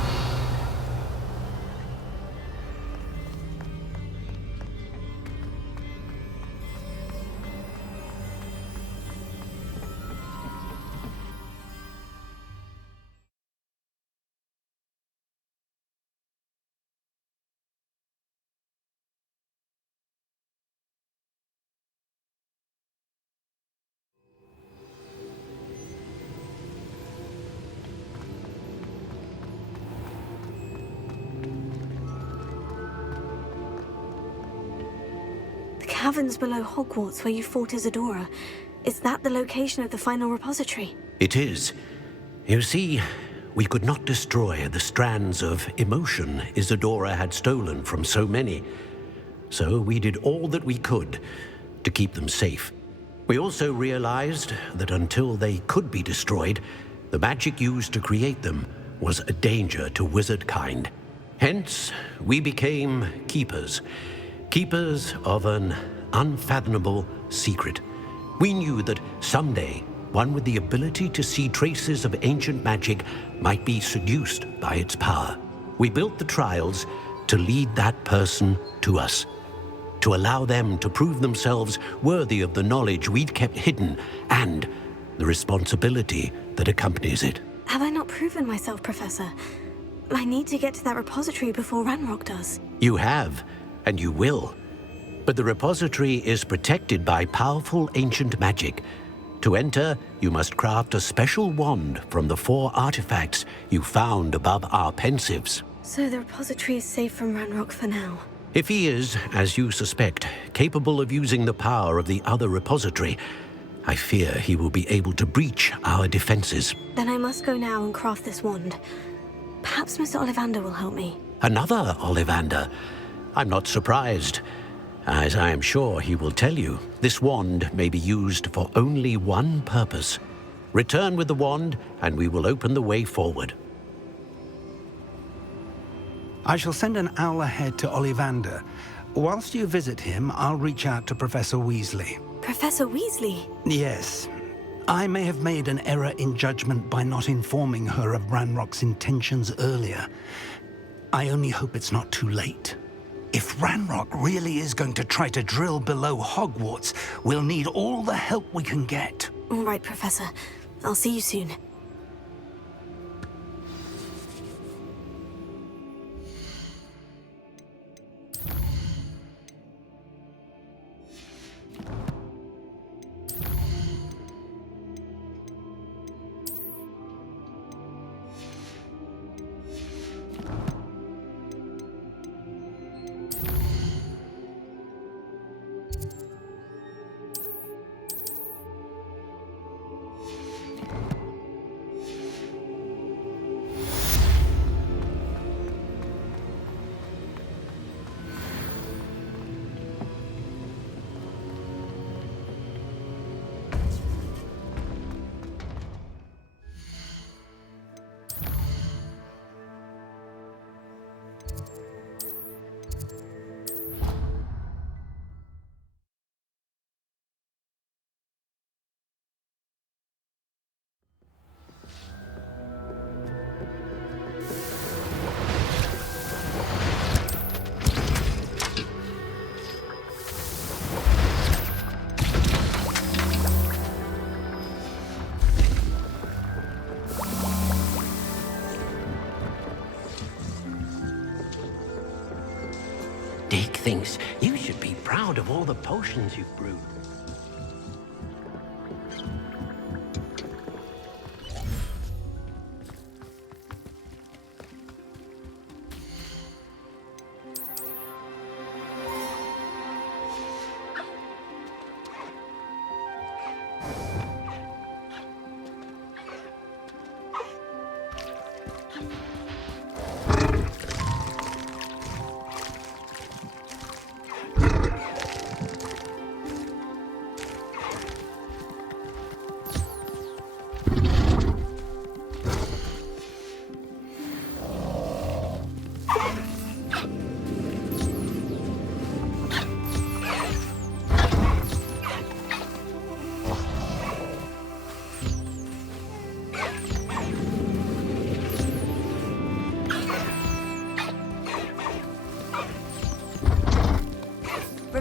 The caverns below Hogwarts where you fought Isadora. Is that the location of the final repository? It is. You see, we could not destroy the strands of emotion Isadora had stolen from so many. So we did all that we could to keep them safe. We also realized that until they could be destroyed, the magic used to create them was a danger to wizard kind. Hence, we became keepers. Keepers of an unfathomable secret. We knew that someday, one with the ability to see traces of ancient magic might be seduced by its power. We built the trials to lead that person to us, to allow them to prove themselves worthy of the knowledge we'd kept hidden and the responsibility that accompanies it. Have I not proven myself, Professor? I need to get to that repository before Ranrock does. You have, and you will. But the repository is protected by powerful ancient magic. To enter, you must craft a special wand from the 4 artifacts you found above our pensives. So the repository is safe from Ranrock for now. If he is, as you suspect, capable of using the power of the other repository, I fear he will be able to breach our defenses. Then I must go now and craft this wand. Perhaps Mr. Ollivander will help me. Another Ollivander? I'm not surprised. As I am sure he will tell you, this wand may be used for only one purpose. Return with the wand, and we will open the way forward. I shall send an owl ahead to Ollivander. Whilst you visit him, I'll reach out to Professor Weasley. Professor Weasley? Yes. I may have made an error in judgment by not informing her of Ranrock's intentions earlier. I only hope it's not too late. If Ranrock really is going to try to drill below Hogwarts, we'll need all the help we can get. All right, Professor. I'll see you soon. Dick thinks you should be proud of all the potions you've brewed.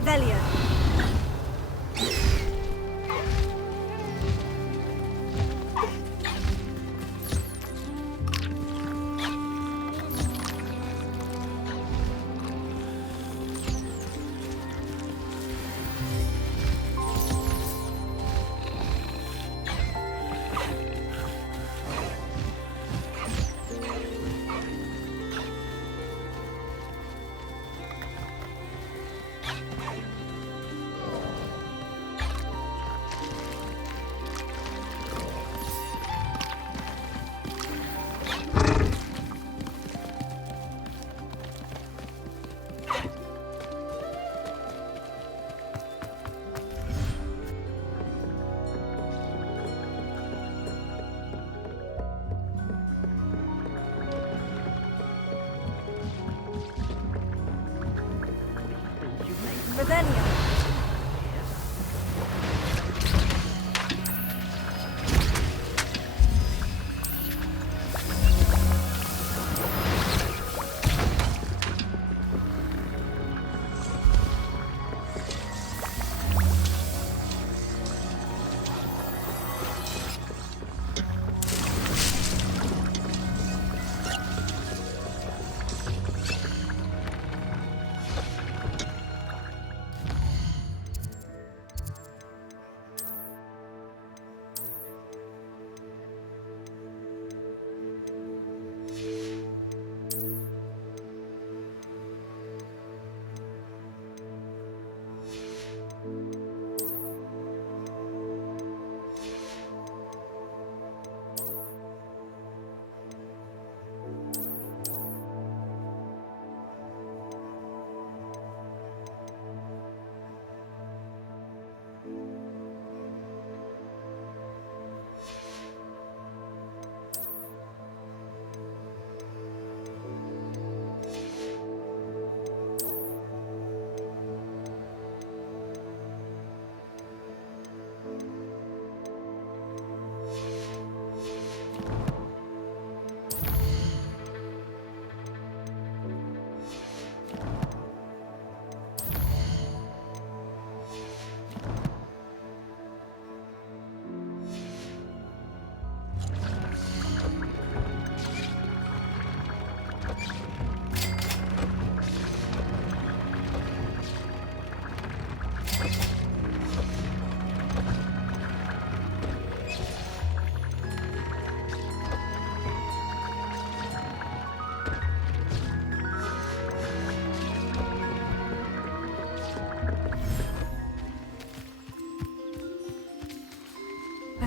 Revelio. Revelio.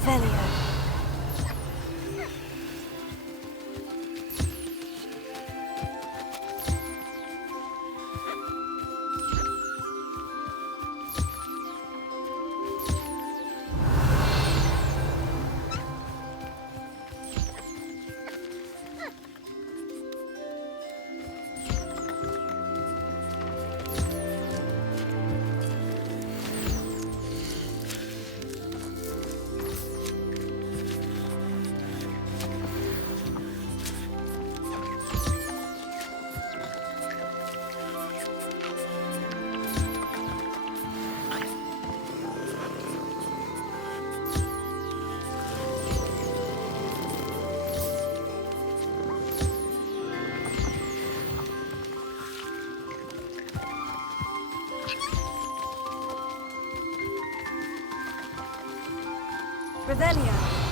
Revelio. Revelio.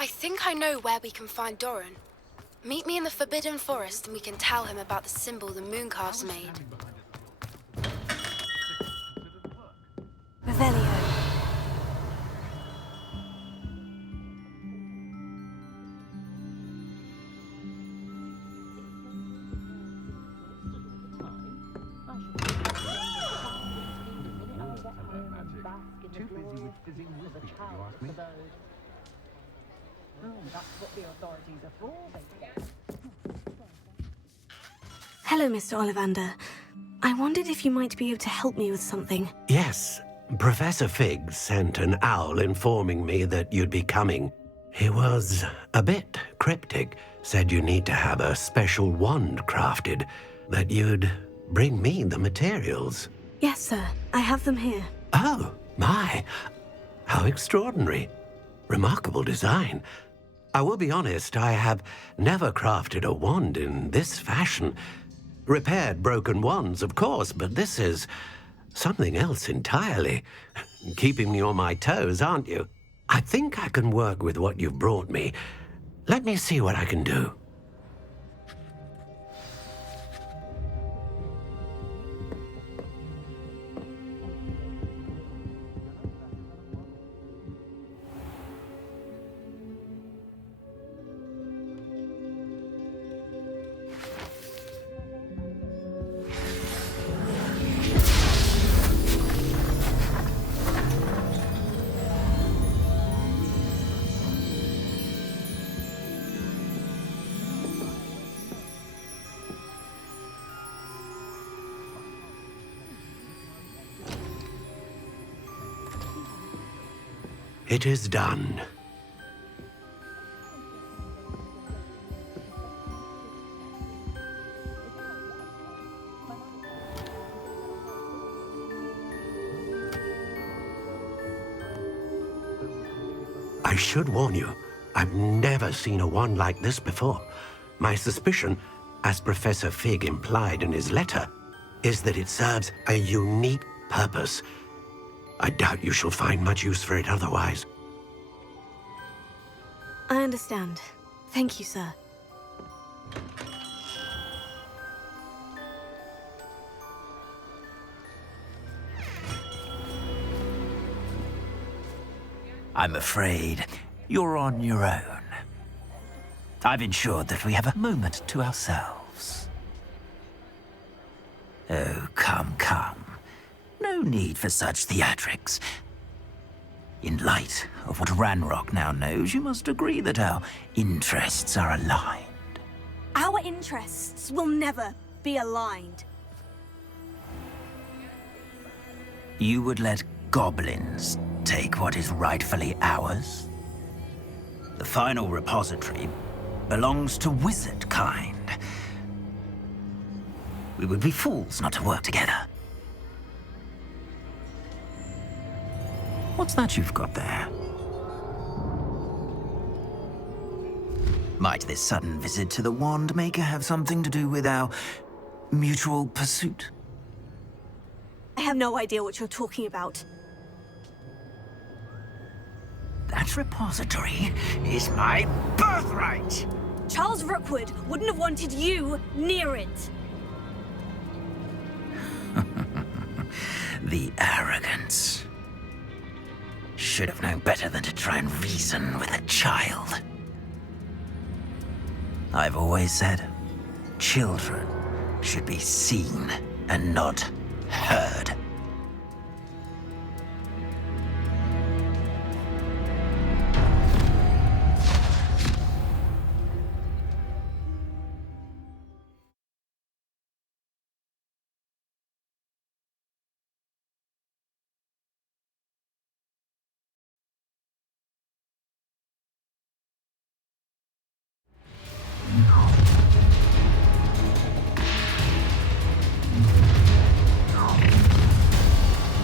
I think I know where we can find Doran. Meet me in the Forbidden Forest and we can tell him about the symbol the Mooncalf's made. Revelio. Too busy with fizzing whiskey, if you ask me. Hello, Mr. Ollivander. I wondered if you might be able to help me with something. Yes, Professor Fig sent an owl informing me that you'd be coming. He was a bit cryptic, said you need to have a special wand crafted, that you'd bring me the materials. Yes, sir. I have them here. Oh, my. How extraordinary. Remarkable design. I will be honest, I have never crafted a wand in this fashion. Repaired broken wands, of course, but this is something else entirely. Keeping me on my toes, aren't you? I think I can work with what you've brought me. Let me see what I can do. It is done. I should warn you, I've never seen a wand like this before. My suspicion, as Professor Fig implied in his letter, is that it serves a unique purpose. I doubt you shall find much use for it otherwise. I understand. Thank you, sir. I'm afraid you're on your own. I've ensured that we have a moment to ourselves. Oh, come, come. No need for such theatrics. In light of what Ranrock now knows, you must agree that our interests are aligned. Our interests will never be aligned. You would let goblins take what is rightfully ours? The final repository belongs to wizard kind. We would be fools not to work together. What's that you've got there? Might this sudden visit to the Wand Maker have something to do with our mutual pursuit? I have no idea what you're talking about. That repository is my birthright! Charles Rookwood wouldn't have wanted you near it. The arrogance. Should have known better than to try and reason with a child. I've always said, children should be seen and not heard.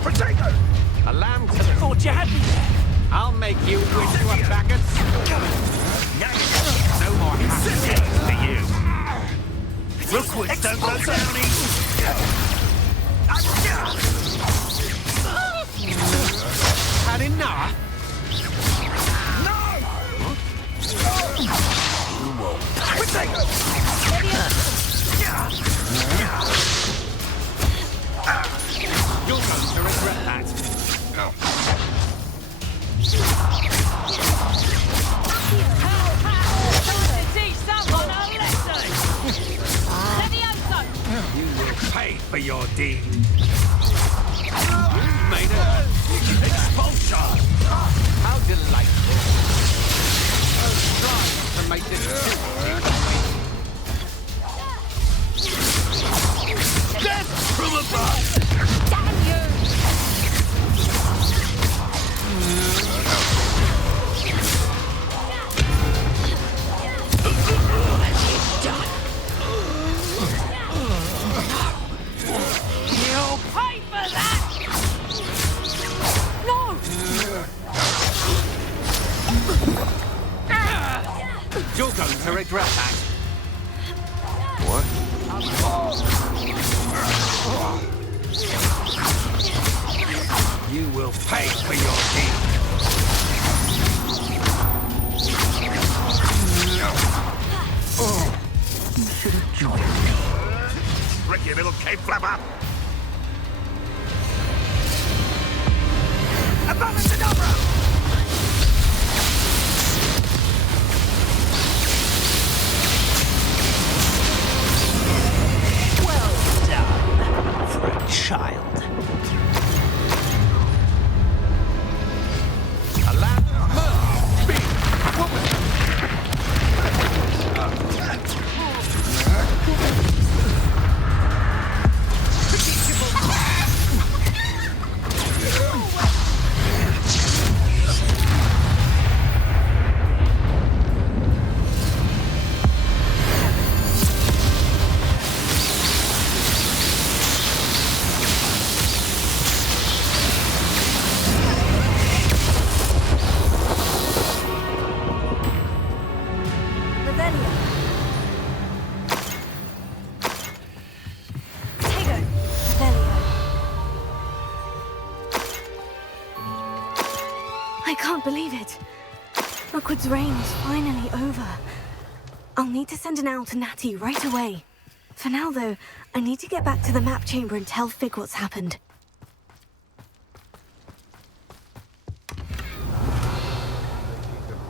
Potato! A lamb to thought you had me there. I'll make you wish you were faggots. No more happiness for you. Rookwoods don't go down easy. Had enough? No! You're going to regret that. You will pay for your deed. You made it. Expulsion. How delightful. Try to make this Death from above! Damn you! You'll pay for that! No! You're going to regret that. What? You will pay for your deed. You should have joined me. Tricky little cave flapper! Abracadabra! Well done for a child. A lamb must be woman. I can't believe it. Rookwood's reign is finally over. I'll need to send an owl to Natty right away. For now, though, I need to get back to the map chamber and tell Fig what's happened.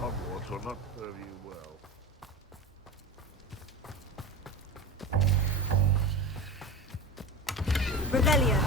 Hogwarts will not serve you well. Revelio.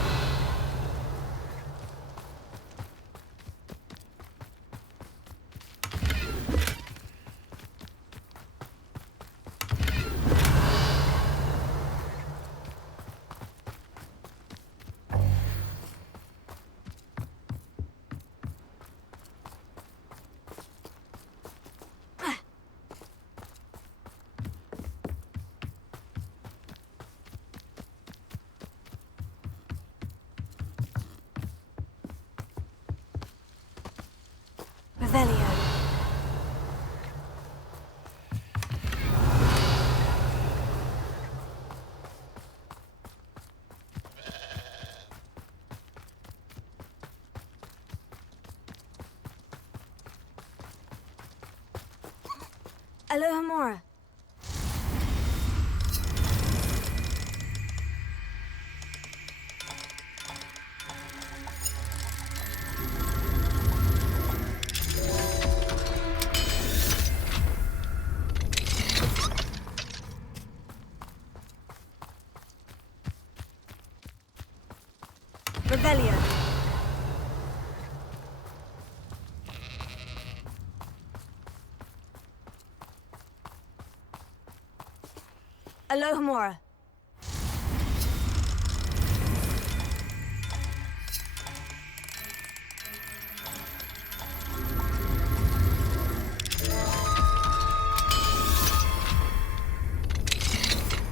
Revelio. Alohomora. Revelio. Alohomora.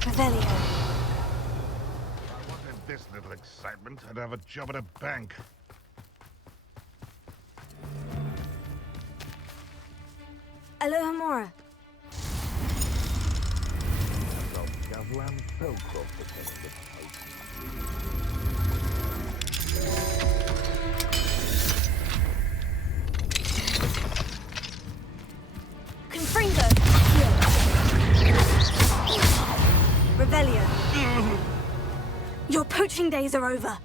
Revelio. I wanted this little excitement. I'd have a job at a bank. Alohomora. Gavlan Belcroft attended Confirmed. teaching days are over.